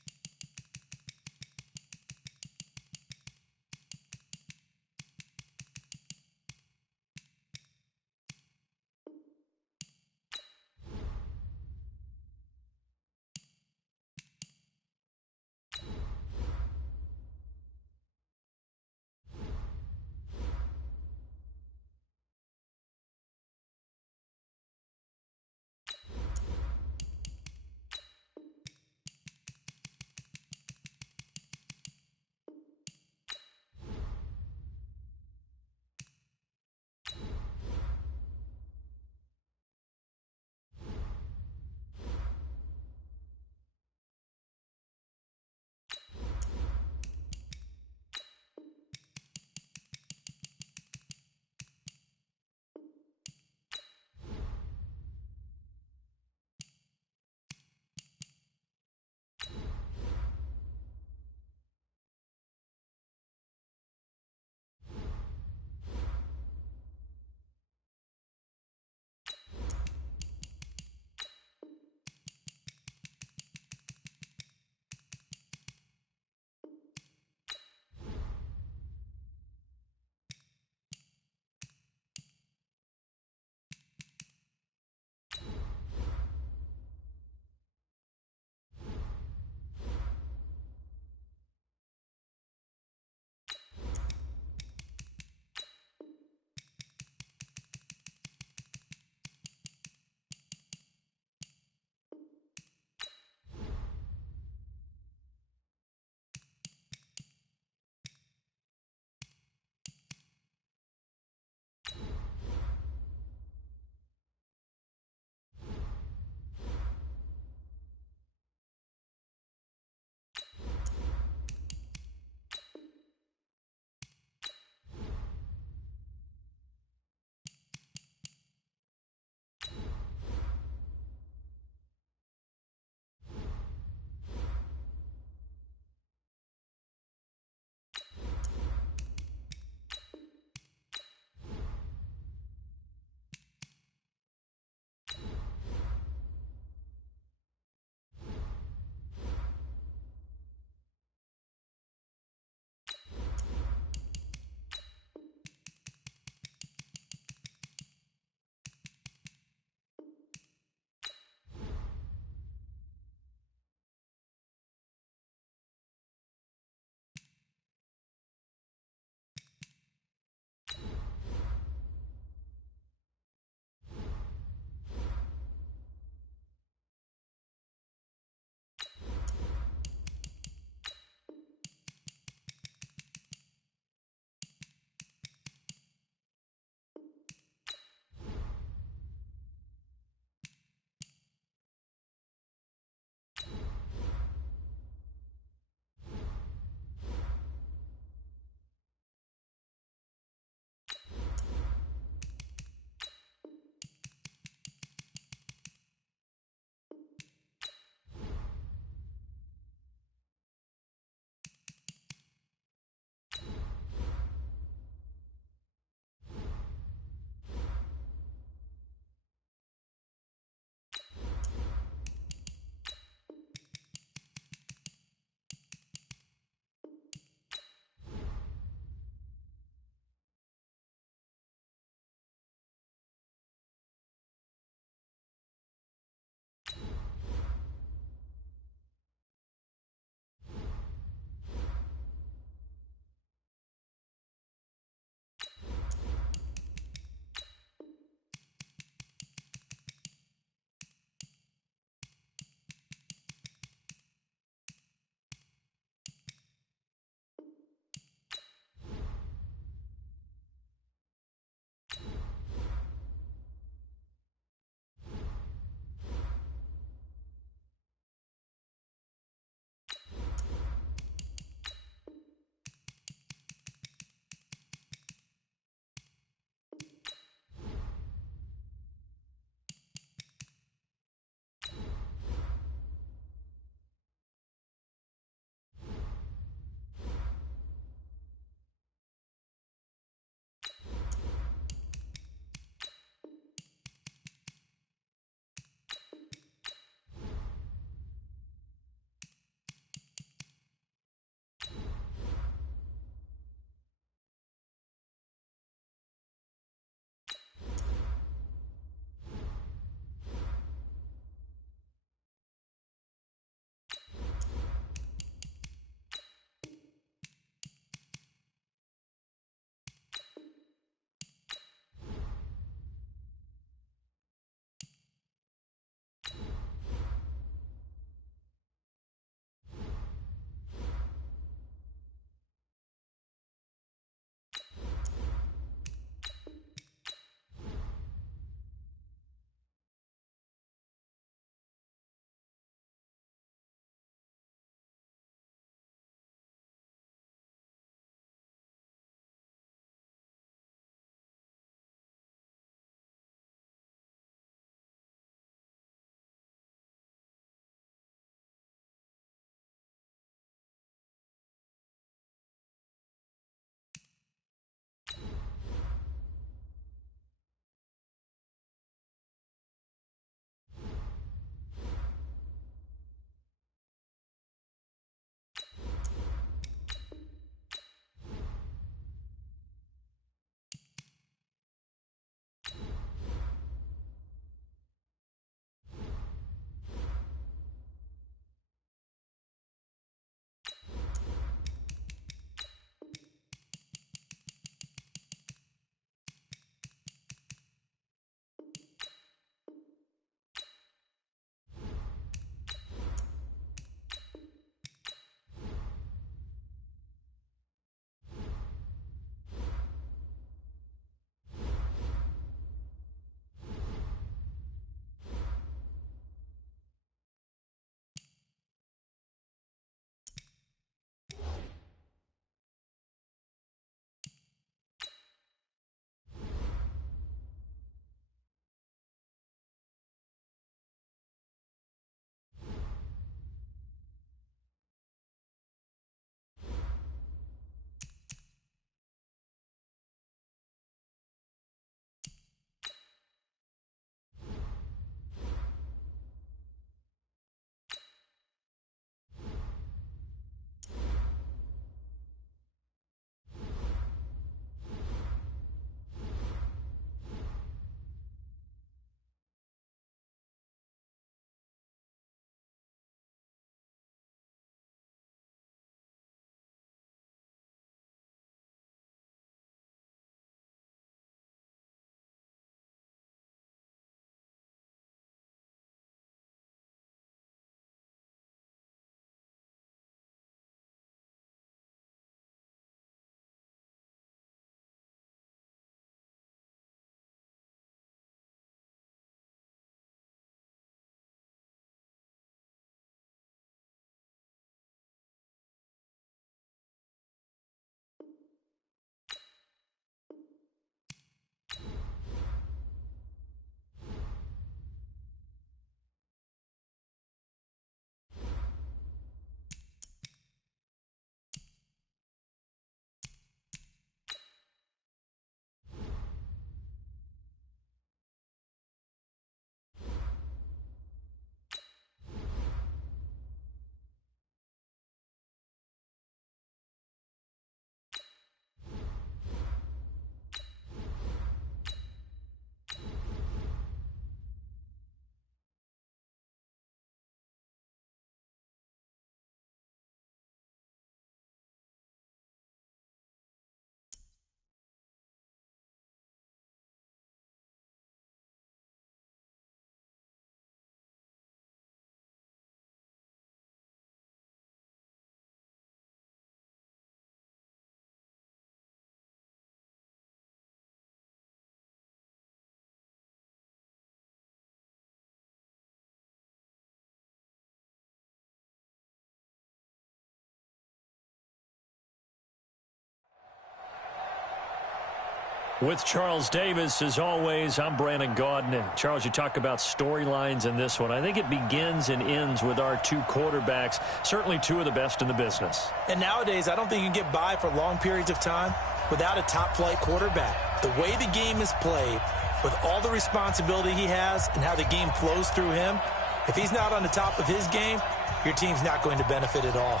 With Charles Davis, as always, I'm Brandon Gaudin. Charles, you talk about storylines in this one. I think it begins and ends with our two quarterbacks, certainly two of the best in the business. And nowadays, I don't think you can get by for long periods of time without a top-flight quarterback. The way the game is played, with all the responsibility he has and how the game flows through him, if he's not on the top of his game, your team's not going to benefit at all.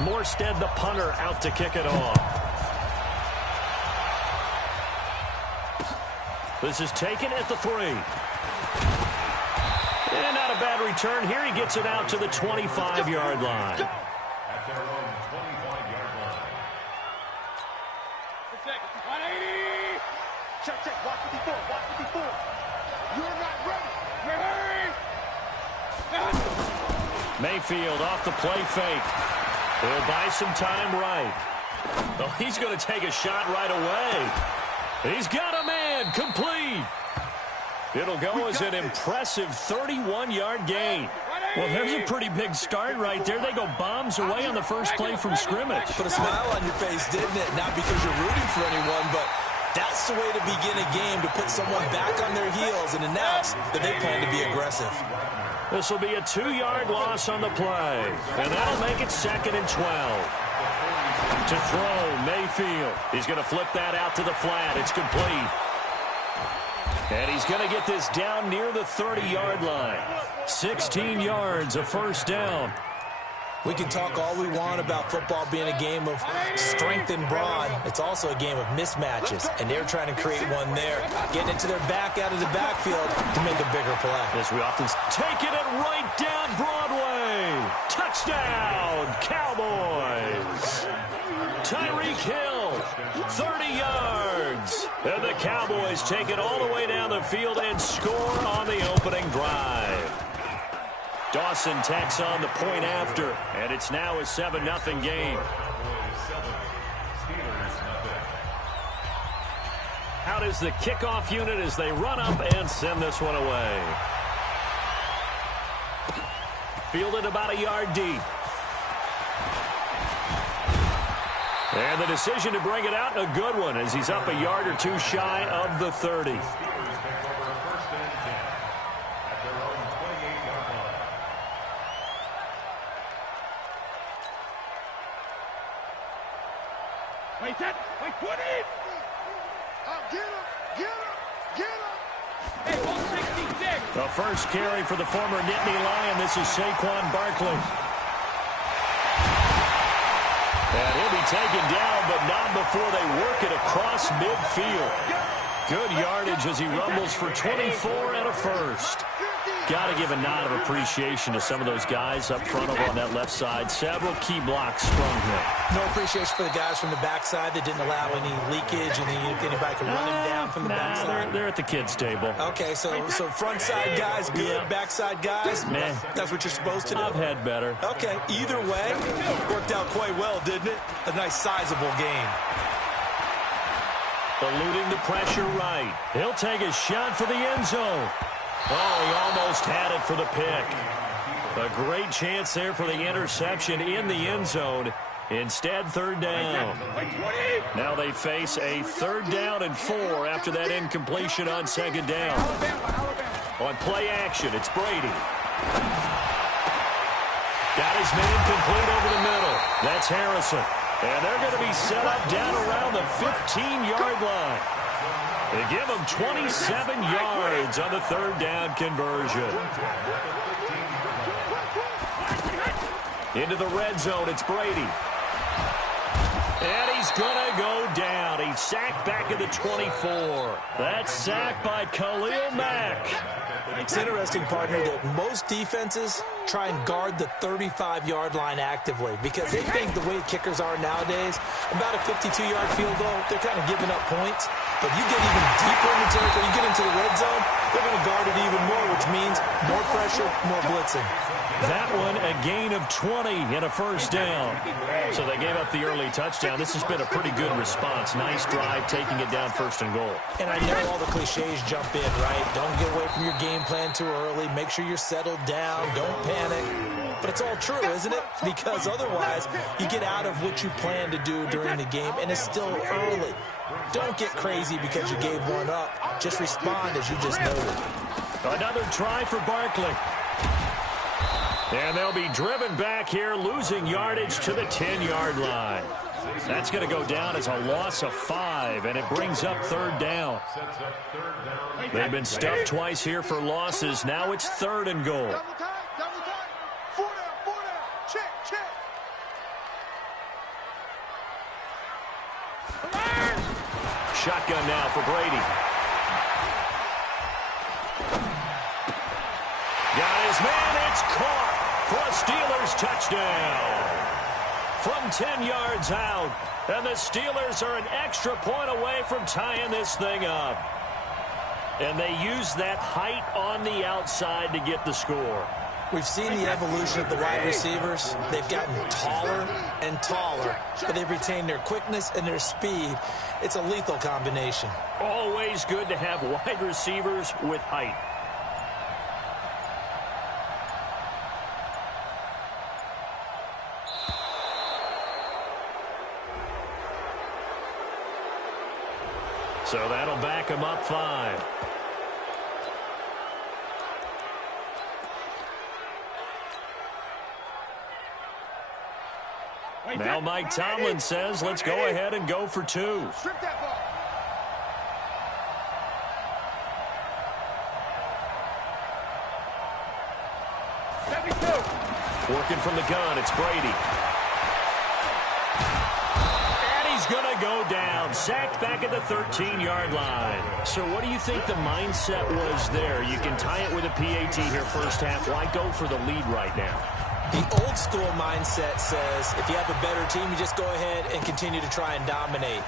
Morstead, the punter, out to kick it off. This is taken at the 3. And not a bad return here. He gets it out to the 25-yard line. At their own 25-yard line. Check, 180. Check, watch 54, watch 54. You're not ready. Mayfield off the play fake. He'll buy some time right. Oh, he's going to take a shot right away. He's got a man. Complete. It'll go as an impressive 31-yard gain. Well, there's a pretty big start right there. They go bombs away on the first play from scrimmage. Put a smile on your face, didn't it? Not because you're rooting for anyone, but that's the way to begin a game, to put someone back on their heels and announce that they plan to be aggressive. This will be a 2-yard loss on the play, and that'll make it 2nd and 12. To throw, Mayfield. He's going to flip that out to the flat. It's complete. And he's going to get this down near the 30-yard line. 16 yards, a first down. We can talk all we want about football being a game of strength and brawn. It's also a game of mismatches, and they're trying to create one there, getting into their back out of the backfield to make a bigger play. As we often taking it right down Broadway. Touchdown, Cowboys. Tyreek Hill, 30 yards. And the Cowboys take it all the way down the field and score on the opening drive. Dawson tacks on the point after, and it's now a 7-0 game. Out is the kickoff unit as they run up and send this one away. Fielded about a yard deep. And the decision to bring it out, a good one, as he's up a yard or two shy of the 30. Wait, 20. Oh, get him. Hey, 166. The first carry for the former Nittany Lion. This is Saquon Barkley. And he'll be taken down, but not before they work it across midfield. Good yardage as he rumbles for 24 and a first. Got to give a nod of appreciation to some of those guys up front over on that left side. Several key blocks sprung here. No appreciation for the guys from the backside that didn't allow any leakage, and if anybody could run him down from the backside. They're at the kids' table. Okay, so front side guys good, backside guys, man, that's what you're supposed to do. I've had better. Okay, either way, worked out quite well, didn't it? A nice sizable gain. Eluding the pressure right. He'll take a shot for the end zone. Oh, he almost had it for the pick. A great chance there for the interception in the end zone. Instead, 3rd down. Now they face a 3rd down and 4 after that incompletion on 2nd down. On play action, it's Brady. Got his man complete over the middle. That's Harrison. And they're going to be set up down around the 15-yard line. They give him 27 yards on the 3rd down conversion. Into the red zone, it's Brady. And he's going to go down. He's sacked back at the 24. That's sacked by Khalil Mack. It's interesting, partner, that most defenses try and guard the 35-yard line actively because they think the way kickers are nowadays, about a 52-yard field goal, they're kind of giving up points. But you get even deeper in the territory, you get into the red zone, they're going to guard it even more, which means more pressure, more blitzing. That one, a gain of 20 and a first down. So they gave up the early touchdown. This has been a pretty good response. Nice drive, taking it down 1st and goal. And I know all the cliches jump in, right? Don't get away from your game plan too early. Make sure you're settled down. Don't panic. But it's all true, isn't it? Because otherwise, you get out of what you plan to do during the game, and it's still early. Don't get crazy because you gave one up. Just respond as you just noted. Another try for Barkley. And they'll be driven back here, losing yardage to the 10-yard line. That's going to go down as a loss of 5, and it brings up 3rd down. They've been stuffed twice here for losses. Now it's 3rd and goal. Double time. 4 down. Check. Shotgun now for Brady. Got his man, it's caught for a Steelers touchdown. From 10 yards out, and the Steelers are an extra point away from tying this thing up. And they use that height on the outside to get the score. We've seen the evolution of the wide receivers. They've gotten taller and taller, but they've retained their quickness and their speed. It's a lethal combination. Always good to have wide receivers with height. So that'll back him up 5. Now Mike Tomlin says, let's go ahead and go for 2. Strip that ball. Working from the gun, it's Brady. And he's going to go down. Sacked back at the 13-yard line. So what do you think the mindset was there? You can tie it with a PAT here first half. Why go for the lead right now? The old school mindset says if you have a better team, you just go ahead and continue to try and dominate.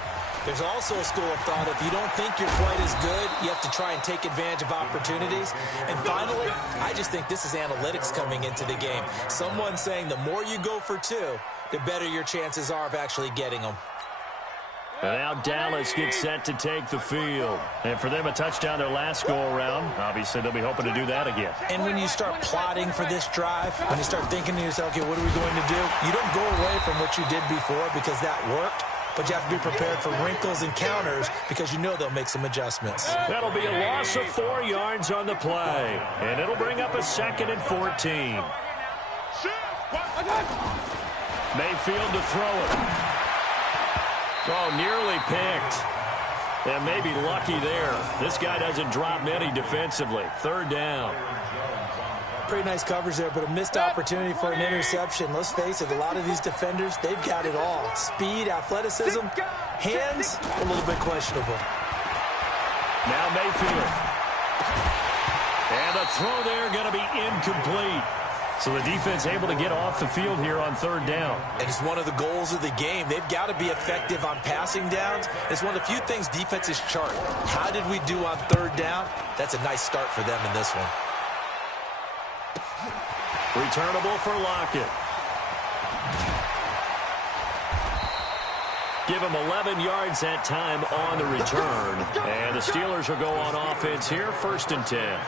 There's also a school of thought, if you don't think you're quite as good, you have to try and take advantage of opportunities. And finally, I just think this is analytics coming into the game. Someone saying the more you go for 2, the better your chances are of actually getting them. And now Dallas gets set to take the field. And for them, a touchdown their last go-around. Obviously, they'll be hoping to do that again. And when you start plotting for this drive, when you start thinking to yourself, okay, what are we going to do? You don't go away from what you did before because that worked, but you have to be prepared for wrinkles and counters because you know they'll make some adjustments. That'll be a loss of 4 yards on the play. And it'll bring up a 2nd and 14. Mayfield to throw it. Oh, nearly picked. And maybe lucky there. This guy doesn't drop many defensively. 3rd down. Pretty nice coverage there, but a missed opportunity for an interception. Let's face it, a lot of these defenders, they've got it all. Speed, athleticism, hands, a little bit questionable. Now Mayfield. And the throw there going to be incomplete. So the defense able to get off the field here on 3rd down. And it's one of the goals of the game. They've got to be effective on passing downs. It's one of the few things defenses chart. How did we do on 3rd down? That's a nice start for them in this one. Returnable for Lockett. Give him 11 yards that time on the return. And the Steelers will go on offense here, 1st and 10.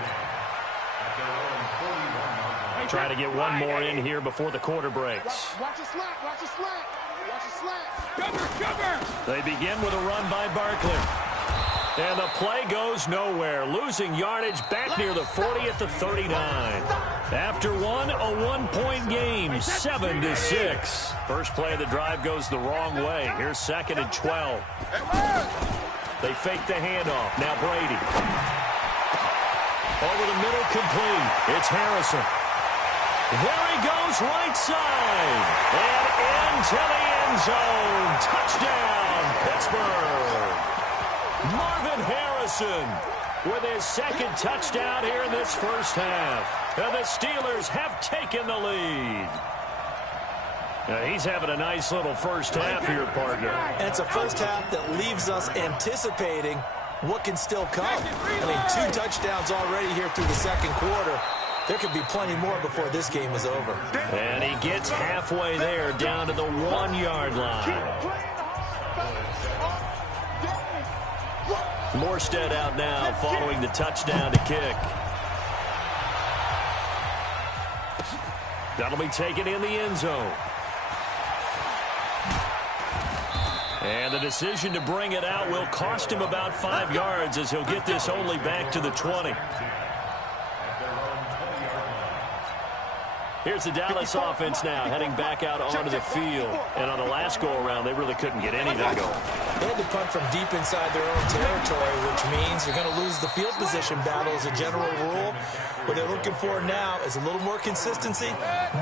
Try to get one more in here before the quarter breaks. Watch a slant. Watch a slant. Watch a slant. Cover. They begin with a run by Barkley. And the play goes nowhere. Losing yardage back near the 40 at the 39. After one, a 1-point game, 7-6. First play of the drive goes the wrong way. Here's 2nd and 12. They fake the handoff. Now Brady. Over the middle, complete. It's Harrison. There he goes, right side. And into the end zone. Touchdown, Pittsburgh. Marvin Harrison with his 2nd touchdown here in this first half. And the Steelers have taken the lead. Now he's having a nice little first half here, partner. And it's a first half that leaves us anticipating what can still come. I mean, 2 touchdowns already here through the second quarter. There could be plenty more before this game is over. And he gets halfway there, down to the 1-yard line. Morstead out now following the touchdown to kick. That'll be taken in the end zone. And the decision to bring it out will cost him about 5 yards as he'll get this only back to the 20. Here's the Dallas offense now heading back out onto the field. And on the last go-around, they really couldn't get anything going. They had to punt from deep inside their own territory, which means you're going to lose the field position battle as a general rule. What they're looking for now is a little more consistency,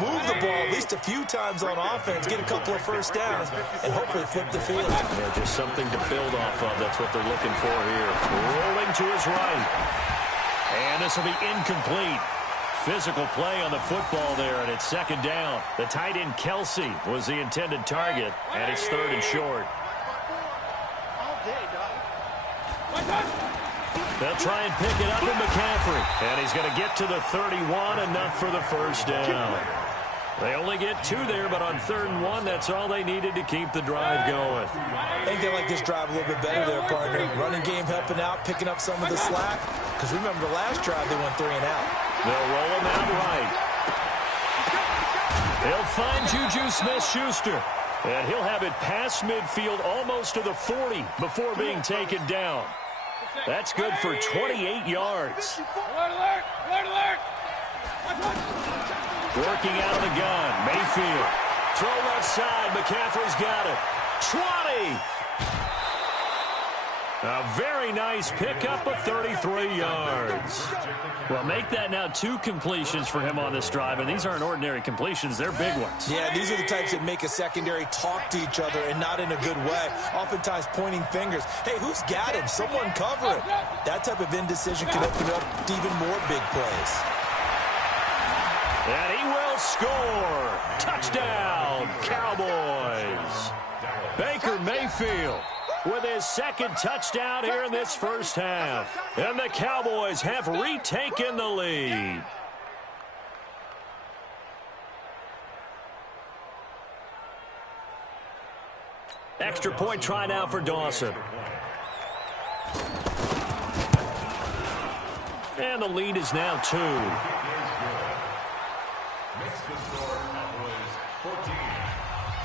move the ball at least a few times on offense, get a couple of first downs, and hopefully flip the field. Yeah, just something to build off of. That's what they're looking for here. Rolling to his right. And this will be incomplete. Physical play on the football there, and it's second down. The tight end, Kelsey, was the intended target, and it's 3rd and short. They'll try and pick it up in McCaffrey, and he's going to get to the 31, enough for the first down. They only get 2 there, but on 3rd and 1, that's all they needed to keep the drive going. I think they like this drive a little bit better there, partner. Running game helping out, picking up some of the slack. Because remember, the last drive, they went 3 and out. They'll roll him out right. They'll find Juju Smith-Schuster. And he'll have it past midfield almost to the 40 before being taken down. That's good for 28 yards. Alert! Alert! Alert! Working out of the gun. Mayfield. Throw left side. McCaffrey's got it. 20. A very nice pickup of 33 yards. Well, make that now 2 completions for him on this drive, and these aren't ordinary completions. They're big ones. Yeah, these are the types that make a secondary talk to each other and not in a good way. Oftentimes pointing fingers. Hey, who's got him? Someone cover it. That type of indecision can open up even more big plays. And he will score. Touchdown, Cowboys. Baker Mayfield with his 2nd touchdown here in this first half. And the Cowboys have retaken the lead. Extra point try now for Dawson. And the lead is now 2. Makes the score Cowboys 14,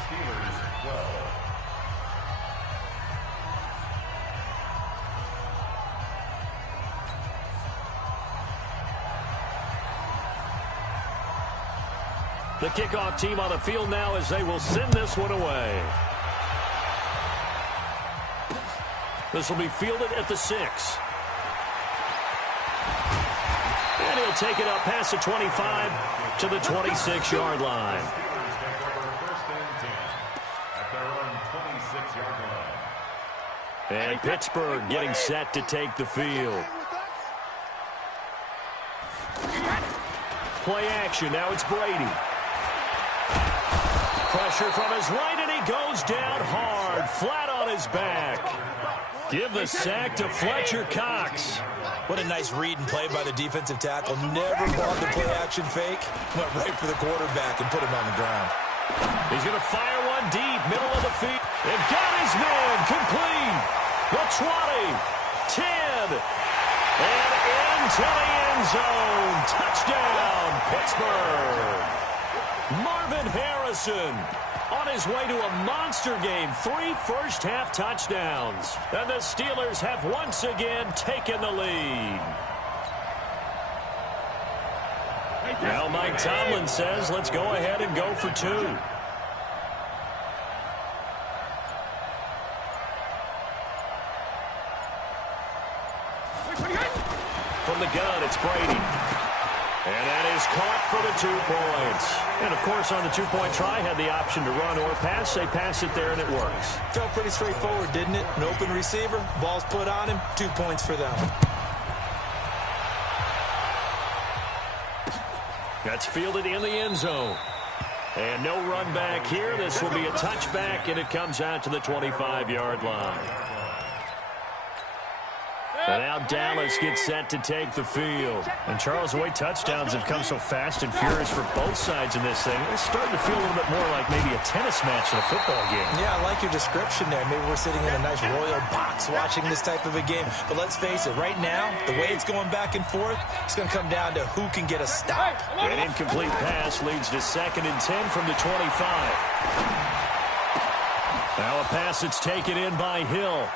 Steelers 12. The kickoff team on the field now as they will send this one away. This will be fielded at the 6. And he'll take it up past the 25 to the 26-yard line. And Pittsburgh getting set to take the field. Play action. Now it's Brady. Pressure from his right, and he goes down hard, flat on his back. Give the sack to Fletcher Cox. What a nice read and play by the defensive tackle. Never bought the play-action fake. Went right for the quarterback and put him on the ground. He's going to fire one deep, middle of the field. And got his man, complete. The 20, 10, and into the end zone. Touchdown, Pittsburgh. Marvin Harrison on his way to a monster game. 3 first-half touchdowns. And the Steelers have once again taken the lead. Now Mike Tomlin says, let's go ahead and go for 2. From the gun, it's Brady. And that is caught for the 2 points. And, of course, on the 2-point try, had the option to run or pass. They pass it there, and it works. Felt pretty straightforward, didn't it? An open receiver, ball's put on him, 2 points for them. That's fielded in the end zone. And no run back here. This will be a touchback, and it comes out to the 25-yard line. now Dallas gets set to take the field. And Charles, the way touchdowns have come so fast and furious for both sides in this thing, it's starting to feel a little bit more like maybe a tennis match than a football game. Yeah, I like your description there. Maybe we're sitting in a nice royal box watching this type of a game. But let's face it, right now, the way it's going back and forth, it's going to come down to who can get a stop. An incomplete pass leads to 2nd and 10 from the 25. Now a pass that's taken in by Hill.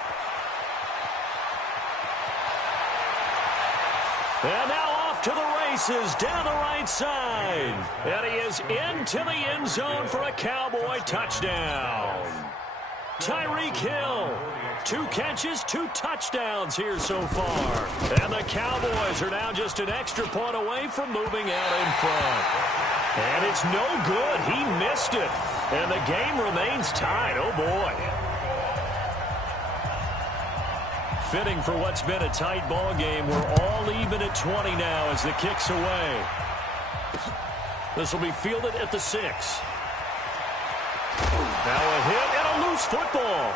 And now off to the races down the right side. And he is into the end zone for a Cowboy touchdown. Tyreek Hill, 2 catches, 2 touchdowns here so far. And the Cowboys are now just an extra point away from moving out in front. And it's no good. He missed it. And the game remains tied. Oh, boy. Fitting for what's been a tight ball game. We're all even at 20 now as the kick's away. This will be fielded at the 6. Now a hit and a loose football.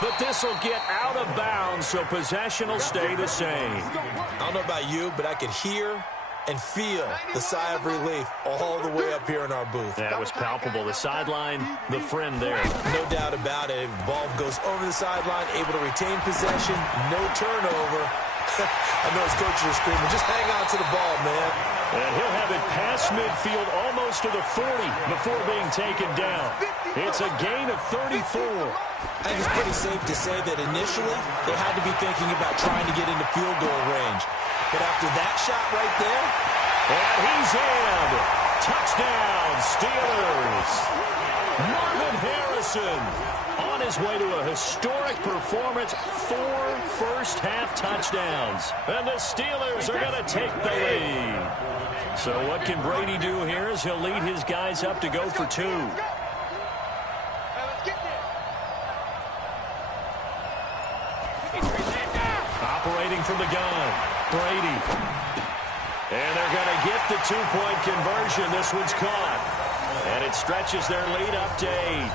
But this will get out of bounds, so possession will stay the same. I don't know about you, but I could hear and feel the sigh of relief all the way up here in our booth. That was palpable. The sideline, the friend there. No doubt about it. Ball goes over the sideline, able to retain possession, no turnover. I know his coaches are screaming, just hang on to the ball, man. And he'll have it past midfield almost to the 40 before being taken down. It's a gain of 34. I think it's pretty safe to say that initially they had to be thinking about trying to get into field goal range. But after that shot right there, and he's in. Touchdown, Steelers. Marvin Harrison on his way to a historic performance, 4 first-half touchdowns. And the Steelers are going to take the lead. So what can Brady do here is he'll lead his guys up to go for 2. Operating from the gun, Brady. And they're going to get the 2-point conversion. This one's caught. And it stretches their lead up to 8.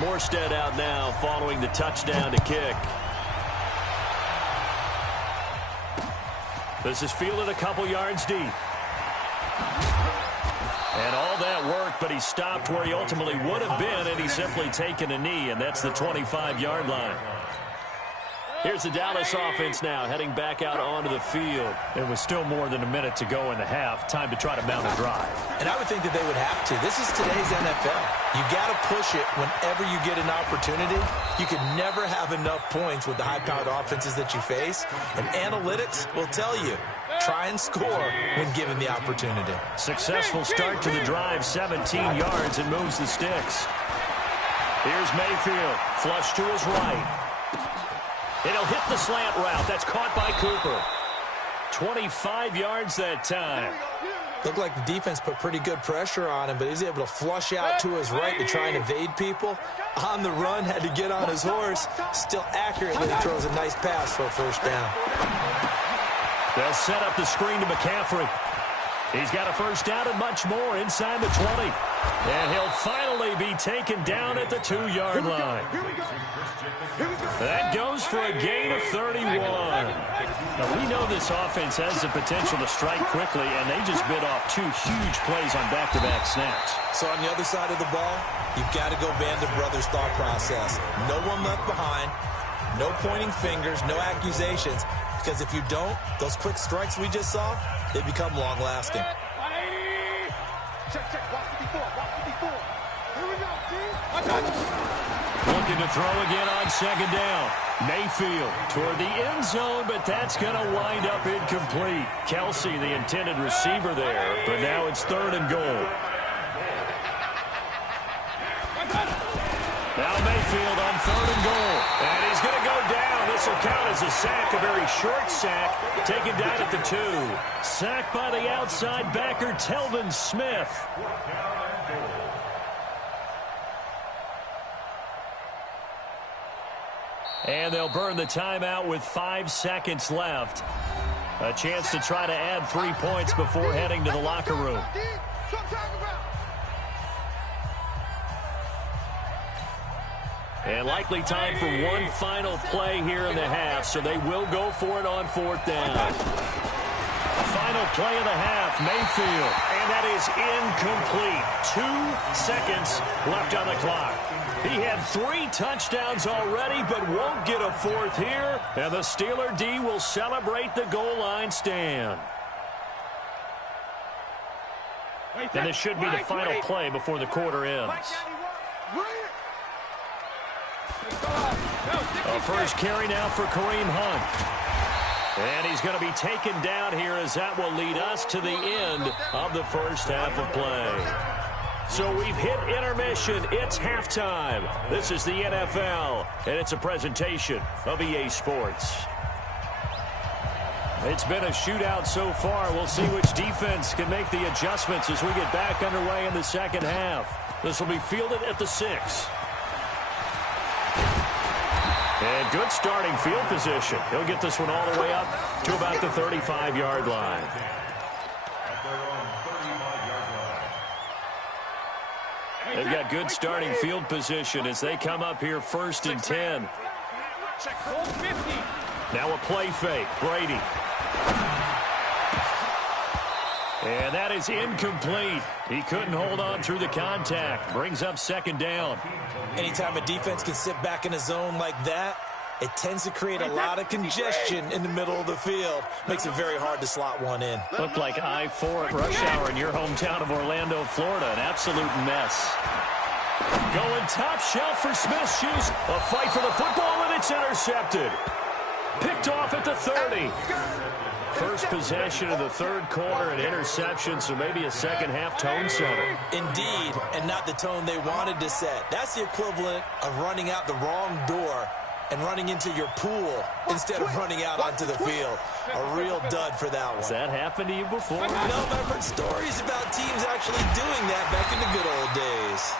Morstead out now following the touchdown to kick. This is fielded a couple yards deep. And all that work, but he stopped where he ultimately would have been, and he's simply taken a knee, and that's the 25-yard line. Here's the Dallas offense now, heading back out onto the field. It was still more than a minute to go in the half. Time to try to mount a drive. And I would think that they would have to. This is today's NFL. You got to push it whenever you get an opportunity. You can never have enough points with the high-powered offenses that you face. And analytics will tell you, try and score when given the opportunity. Successful start to the drive, 17 yards, and moves the sticks. Here's Mayfield, flush to his right. It'll hit the slant route. That's caught by Cooper. 25 yards that time. Looked like the defense put pretty good pressure on him, but he's able to flush out to his right to try and evade people. On the run, had to get on his horse. Still accurately throws a nice pass for a first down. They'll set up the screen to McCaffrey. He's got a first down and much more inside the 20. And he'll finally be taken down at the 2-yard line. That goes for a gain of 31. Now, we know this offense has the potential to strike quickly, and they just bit off 2 huge plays on back-to-back snaps. So on the other side of the ball, you've got to go Band of Brothers thought process. No one left behind, no pointing fingers, no accusations, because if you don't, those quick strikes we just saw, they become long-lasting. Check, watch 54, watch 54. Here we go, team. Looking to throw again on second down. Mayfield toward the end zone, but that's going to wind up incomplete. Kelsey, the intended receiver there, but now it's 3rd and goal. Now Mayfield on 3rd and goal. And he's going to go down. This will count as a sack, a very short sack, taken down at the 2. Sacked by the outside backer, Telvin Smith. And they'll burn the timeout with 5 seconds left. A chance to try to add 3 points before heading to the locker room. And likely time for one final play here in the half, so they will go for it on 4th down. Final play of the half, Mayfield. And that is incomplete. 2 seconds left on the clock. He had 3 touchdowns already, but won't get a 4th here. And the Steeler D will celebrate the goal line stand. And this should be the final play before the quarter ends. A first carry now for Kareem Hunt. And he's going to be taken down here as that will lead us to the end of the first half of play. So we've hit intermission. It's halftime. This is the NFL, and it's a presentation of EA Sports. It's been a shootout so far. We'll see which defense can make the adjustments as we get back underway in the second half. This will be fielded at the 6. And good starting field position. He'll get this one all the way up to about the 35-yard line. They've got good starting field position as they come up here 1st and 10. Now a play fake. Brady. And that is incomplete. He couldn't hold on through the contact. Brings up 2nd down. Anytime a defense can sit back in a zone like that, it tends to create a lot of congestion in the middle of the field. Makes it very hard to slot one in. Looked like I-4 at rush hour in your hometown of Orlando, Florida. An absolute mess. Going top shelf for Smith's shoes. A fight for the football, and it's intercepted. Picked off at the 30. First possession of the 3rd quarter, an interception, so maybe a second-half tone setter. Indeed, and not the tone they wanted to set. That's the equivalent of running out the wrong door and running into your pool instead of running out onto the field. A real dud for that one. Has that happened to you before? No, but I've heard stories about teams actually doing that back in the good old days.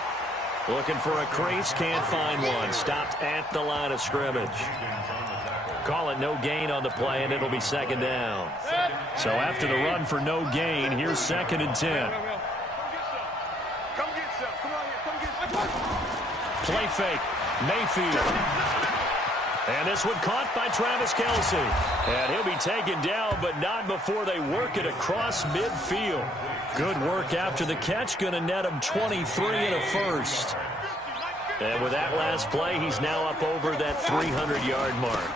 Looking for a crease, can't find one. Stopped at the line of scrimmage. Call it no gain on the play, and it'll be 2nd down. So after the run for no gain, here's 2nd and 10. Play fake. Mayfield. And this one caught by Travis Kelce. And he'll be taken down, but not before they work it across midfield. Good work after the catch. Going to net him 23 and a first. And with that last play, he's now up over that 300-yard mark.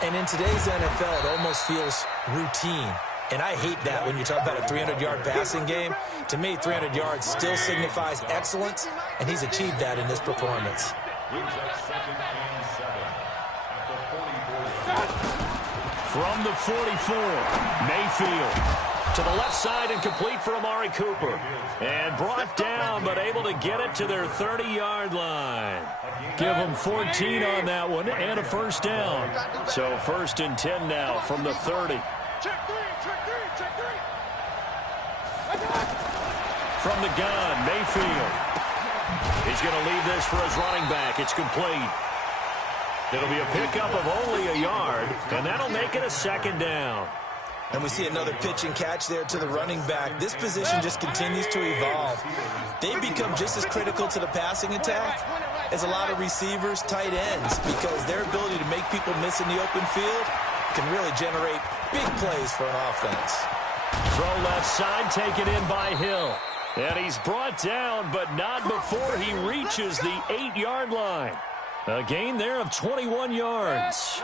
And in today's NFL, it almost feels routine. And I hate that when you talk about a 300-yard passing game. To me, 300 yards still signifies excellence, and he's achieved that in this performance. From the 44, Mayfield. To the left side and complete for Amari Cooper. And brought down, but able to get it to their 30-yard line. Give them 14 on that one and a first down. So 1st and 10 now from the 30. From the gun, Mayfield. He's going to leave this for his running back. It's complete. It'll be a pickup of only a yard, and that'll make it a 2nd down. And we see another pitch and catch there to the running back. This position just continues to evolve. They become just as critical to the passing attack as a lot of receivers, tight ends, because their ability to make people miss in the open field can really generate big plays for an offense. Throw left side, taken in by Hill. And he's brought down, but not before he reaches the 8-yard line. A gain there of 21 yards.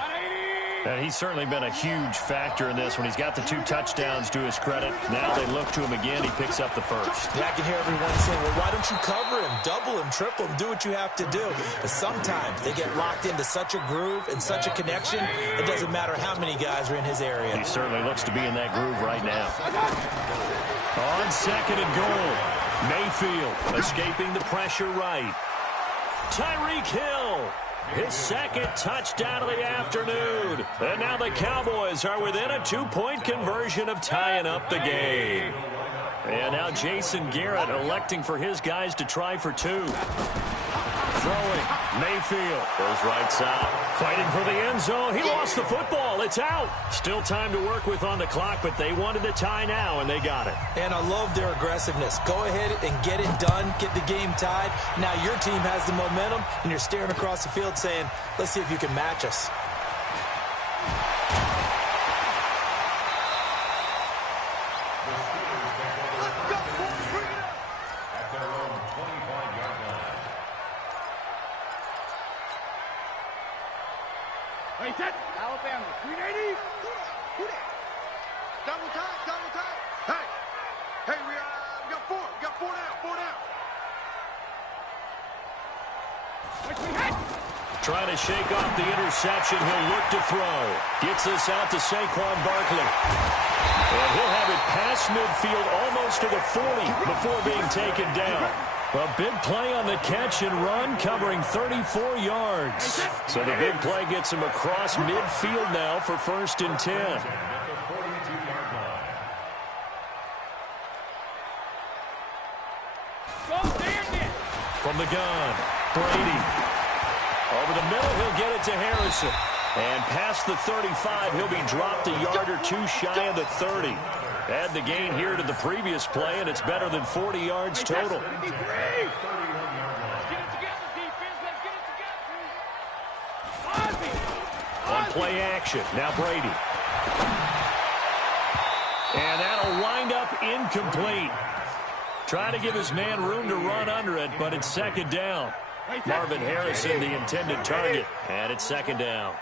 And he's certainly been a huge factor in this when he's got the 2 touchdowns to his credit. Now they look to him again. He picks up the first. Yeah, I can hear everyone saying, well, why don't you cover him, double him, triple him, do what you have to do. But sometimes they get locked into such a groove and such a connection, it doesn't matter how many guys are in his area. He certainly looks to be in that groove right now. On 2nd and goal, Mayfield escaping the pressure right. Tyreek Hill. His 2nd touchdown of the afternoon. And now the Cowboys are within a 2-point conversion of tying up the game. And now Jason Garrett electing for his guys to try for 2. Throw throwing. Mayfield goes right side. Fighting for the end zone. He lost the football. It's out. Still time to work with on the clock, but they wanted the tie now, and they got it. And I love their aggressiveness. Go ahead and get it done. Get the game tied. Now your team has the momentum, and you're staring across the field saying, let's see if you can match us. Alabama, 380. Double time. Hey, we got four. We got four down. Trying to shake off the interception. He'll look to throw. Gets this out to Saquon Barkley. And he'll have it past midfield almost to the 40 before being taken down. A big play on the catch and run, covering 34 yards. So the big play gets him across midfield now for 1st and 10. From the gun, Brady. Over the middle, he'll get it to Harrison. And past the 35, he'll be dropped a yard or two shy of the 30. Add the gain here to the previous play, and it's better than 40 yards total. On play action, now Brady. And that'll wind up incomplete. Trying to give his man room to run under it, but it's 2nd down. Marvin Harrison, the intended target, and it's 2nd down.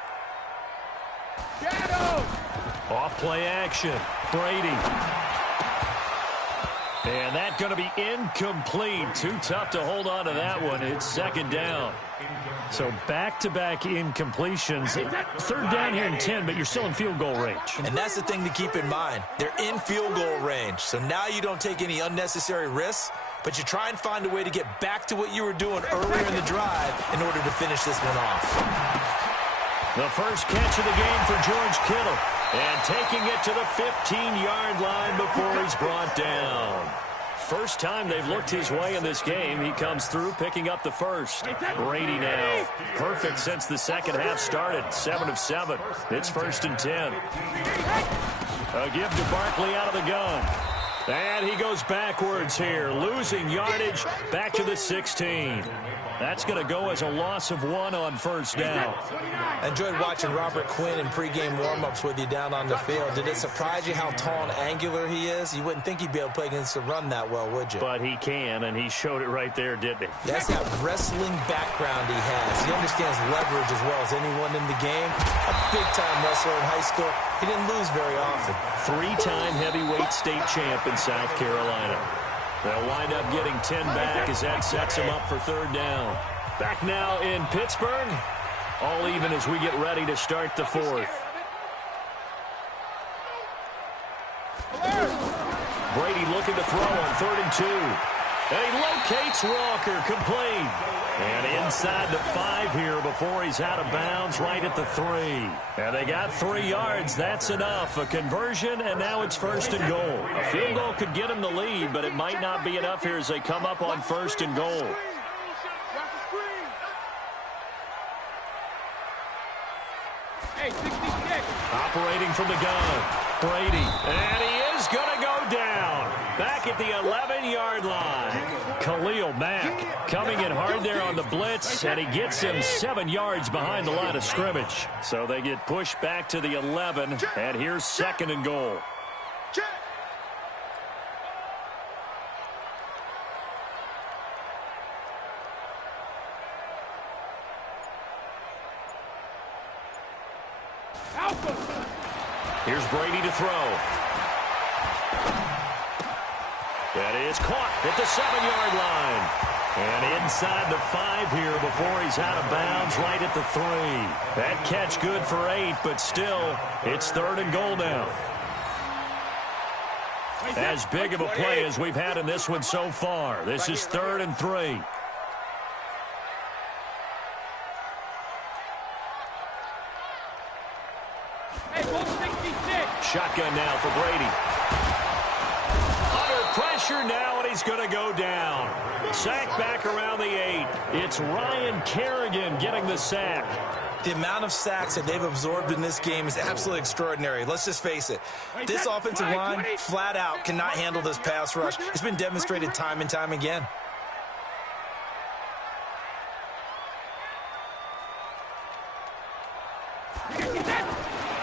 Off play action, Brady. And that's going to be incomplete. Too tough to hold on to that one. It's 2nd down. So back-to-back incompletions. 3rd down here and 10, but you're still in field goal range. And that's the thing to keep in mind. They're in field goal range. So now you don't take any unnecessary risks, but you try and find a way to get back to what you were doing earlier in the drive in order to finish this one off. The first catch of the game for George Kittle. And taking it to the 15-yard line before he's brought down. First time they've looked his way in this game. He comes through, picking up the first. Brady now. Perfect since the second half started. 7 of 7. It's 1st and 10. A give to Barkley out of the gun. And he goes backwards here, losing yardage back to the 16. That's going to go as a loss of 1 on 1st down. I enjoyed watching Robert Quinn in pregame warm-ups with you down on the field. Did it surprise you how tall and angular he is? You wouldn't think he'd be able to play against the run that well, would you? But he can, and he showed it right there, didn't he? That's that wrestling background he has. He understands leverage as well as anyone in the game. A big-time wrestler in high school. He didn't lose very often. 3-time heavyweight state champ in South Carolina. They'll wind up getting 10 back as that sets him up for 3rd down. Back now in Pittsburgh. All even as we get ready to start the 4th. Brady looking to throw on 3rd and 2. And he locates Walker, complete. And inside the 5 here before he's out of bounds right at the 3. And they got 3 yards. That's enough. A conversion, and now it's 1st and goal. A field goal could get them the lead, but it might not be enough here as they come up on 1st and goal. Operating from the gun, Brady. And he is going to go down. Back at the 11-yard line. Khalil Mack coming in hard there on the blitz, and he gets him 7 yards behind the line of scrimmage. So they get pushed back to the 11, and here's 2nd and goal. Here's Brady to throw. That is caught at the 7-yard line. And inside the 5 here before he's out of bounds right at the 3. That catch good for 8, but still, it's 3rd and goal now. As big of a play as we've had in this one so far. This is 3rd and 3. Shotgun now for Brady. Under pressure. pressure now, and he's going to go down. Sack back around the 8. It's Ryan Kerrigan getting the sack. The amount of sacks that they've absorbed in this game is absolutely extraordinary. Let's just face it. This offensive line, flat out, cannot handle this pass rush. It's been demonstrated time and time again.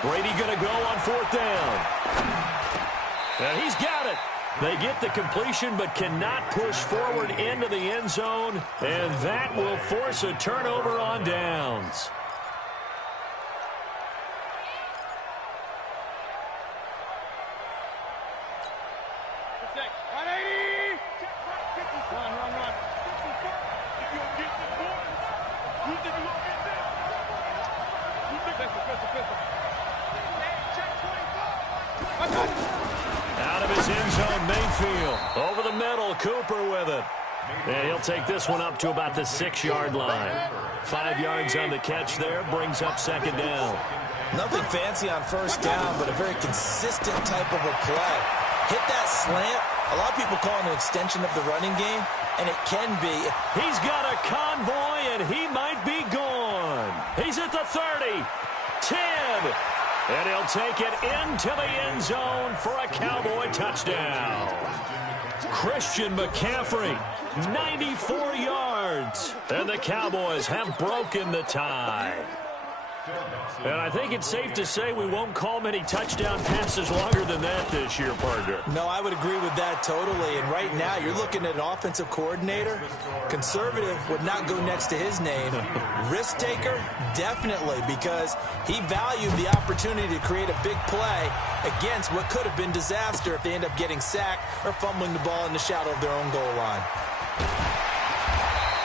Brady going to go on 4th down. And he's got it. They get the completion but cannot push forward into the end zone, and that will force a turnover on downs. Out of his end zone, Mayfield. Over the middle, Cooper with it. And he'll take this one up to about the 6-yard line. 5 yards on the catch there, brings up 2nd down. Nothing fancy on 1st down, but a very consistent type of a play. Hit that slant. A lot of people call it an extension of the running game, and it can be. He's got a convoy, and he might be gone. He's at the 30, 10, and he'll take it into the end zone for a Cowboy touchdown. Christian McCaffrey, 94 yards, and the Cowboys have broken the tie. And I think it's safe to say we won't call many touchdown passes longer than that this year, partner. No, I would agree with that totally. And right now, you're looking at an offensive coordinator. Conservative would not go next to his name. Risk taker, definitely, because he valued the opportunity to create a big play against what could have been disaster if they end up getting sacked or fumbling the ball in the shadow of their own goal line.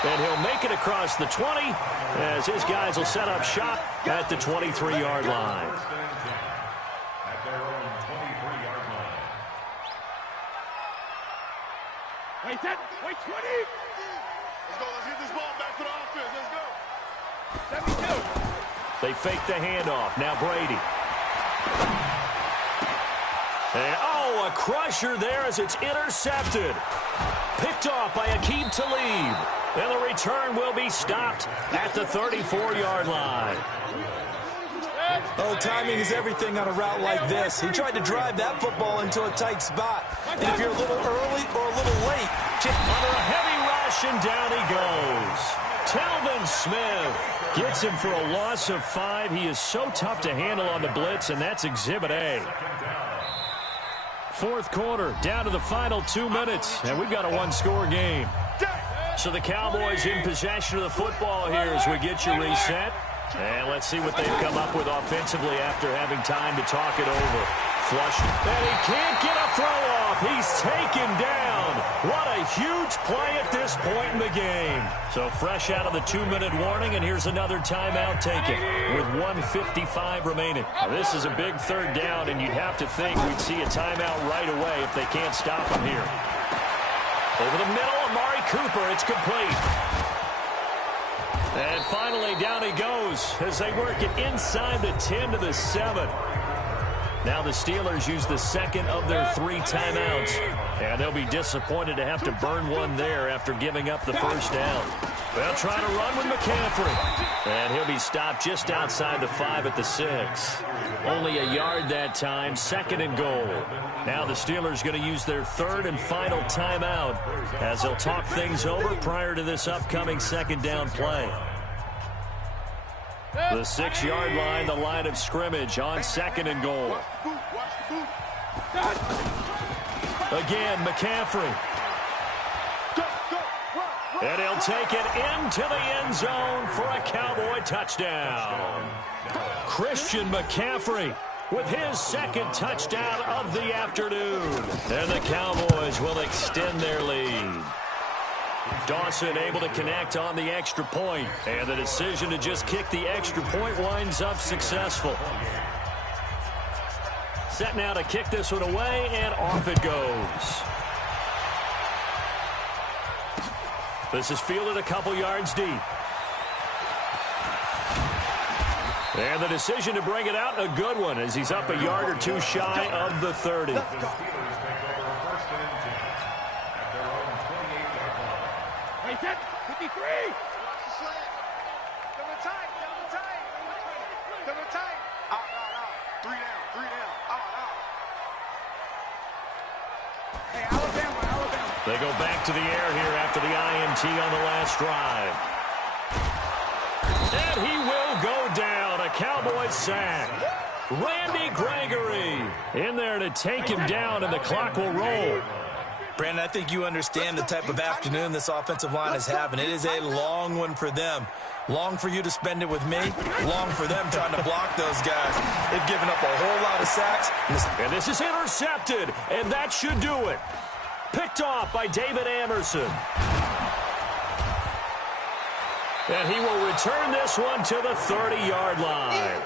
And he'll make it across the 20 as his guys will set up shop at the 23-yard line. At their own 23-yard line. Wait, set. Wait, 20. Let's go. Let's get this ball back to the offense. Let's go. 72. They fake the handoff. Now Brady. And, a crusher there as it's intercepted. Picked off by Aqib Talib. And the return will be stopped at the 34-yard line. Oh, timing is everything on a route like this. He tried to drive that football into a tight spot. And if you're a little early or a little late, under a heavy rush, and down he goes. Telvin Smith gets him for a loss of 5. He is so tough to handle on the blitz, and that's Exhibit A. 4th quarter, down to the final 2 minutes, and we've got a 1-score game. So the Cowboys in possession of the football here as we get you reset. And let's see what they've come up with offensively after having time to talk it over. Flush. And he can't get a throw off. He's taken down. What a huge play at this point in the game. So fresh out of the 2-minute warning, and here's another timeout taken with 1:55 remaining. Now, this is a big 3rd down, and you'd have to think we'd see a timeout right away if they can't stop him here. Over the middle, Amari Cooper. It's complete. And finally, down he goes as they work it inside the 10 to the 7. Now the Steelers use the 2nd of their 3 timeouts. And they'll be disappointed to have to burn one there after giving up the 1st down. They'll try to run with McCaffrey. And he'll be stopped just outside the 5 at the 6. Only a yard that time, 2nd and goal. Now the Steelers going to use their 3rd and final timeout as they'll talk things over prior to this upcoming 2nd down play. The 6-yard line, the line of scrimmage on 2nd and goal. Again, McCaffrey. And he'll take it into the end zone for a Cowboy touchdown. Christian McCaffrey with his 2nd touchdown of the afternoon. And the Cowboys will extend their lead. Dawson able to connect on the extra point, and the decision to just kick the extra point winds up successful. Set now to kick this one away, and off it goes. This is fielded a couple yards deep. And the decision to bring it out, a good one, as he's up a yard or two shy of the 30. tight. Double tight. Out. 3 down. Out. Hey, Alabama. They go back to the air here after the INT on the last drive. And he will go down. A Cowboys sack. Randy Gregory in there to take him down, and the clock will roll. Brandon, I think you understand the type of afternoon this offensive line is having. It is a long one for them. Long for you to spend it with me. Long for them trying to block those guys. They've given up a whole lot of sacks. And this is intercepted, and that should do it. Picked off by David Anderson. And he will return this one to the 30-yard line.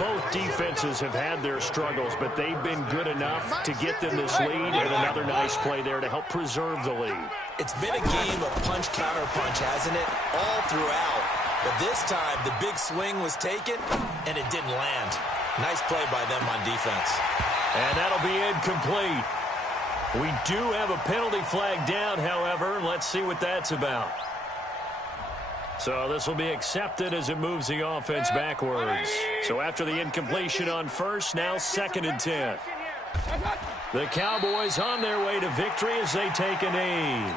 Both defenses have had their struggles, but they've been good enough to get them this lead, and another nice play there to help preserve the lead. It's been a game of punch-counter-punch, hasn't it? All throughout. But this time, the big swing was taken, and it didn't land. Nice play by them on defense. And that'll be incomplete. We do have a penalty flag down, however. Let's see what that's about. So this will be accepted as it moves the offense backwards. So after the incompletion on first, now 2nd and 10. The Cowboys on their way to victory as they take a knee.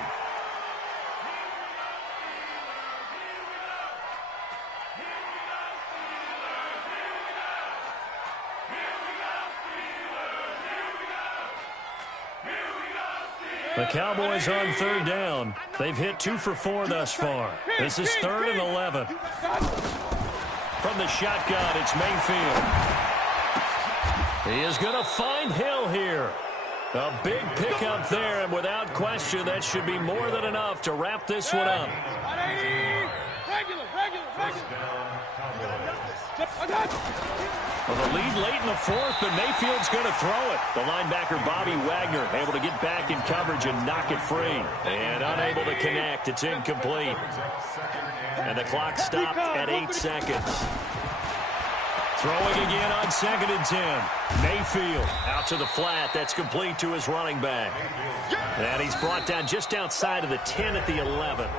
The Cowboys on 3rd down. They've hit 2 for 4 thus far. This is 3rd and 11. From the shotgun, it's Mayfield. He is going to find Hill here. A big pickup there, and without question, that should be more than enough to wrap this one up. Well, the lead late in the 4th, but Mayfield's going to throw it. The linebacker, Bobby Wagner, able to get back in coverage and knock it free. And unable to connect. It's incomplete. And the clock stopped at 8 seconds. Throwing again on 2nd and 10. Mayfield out to the flat. That's complete to his running back. And he's brought down just outside of the 10 at the 11.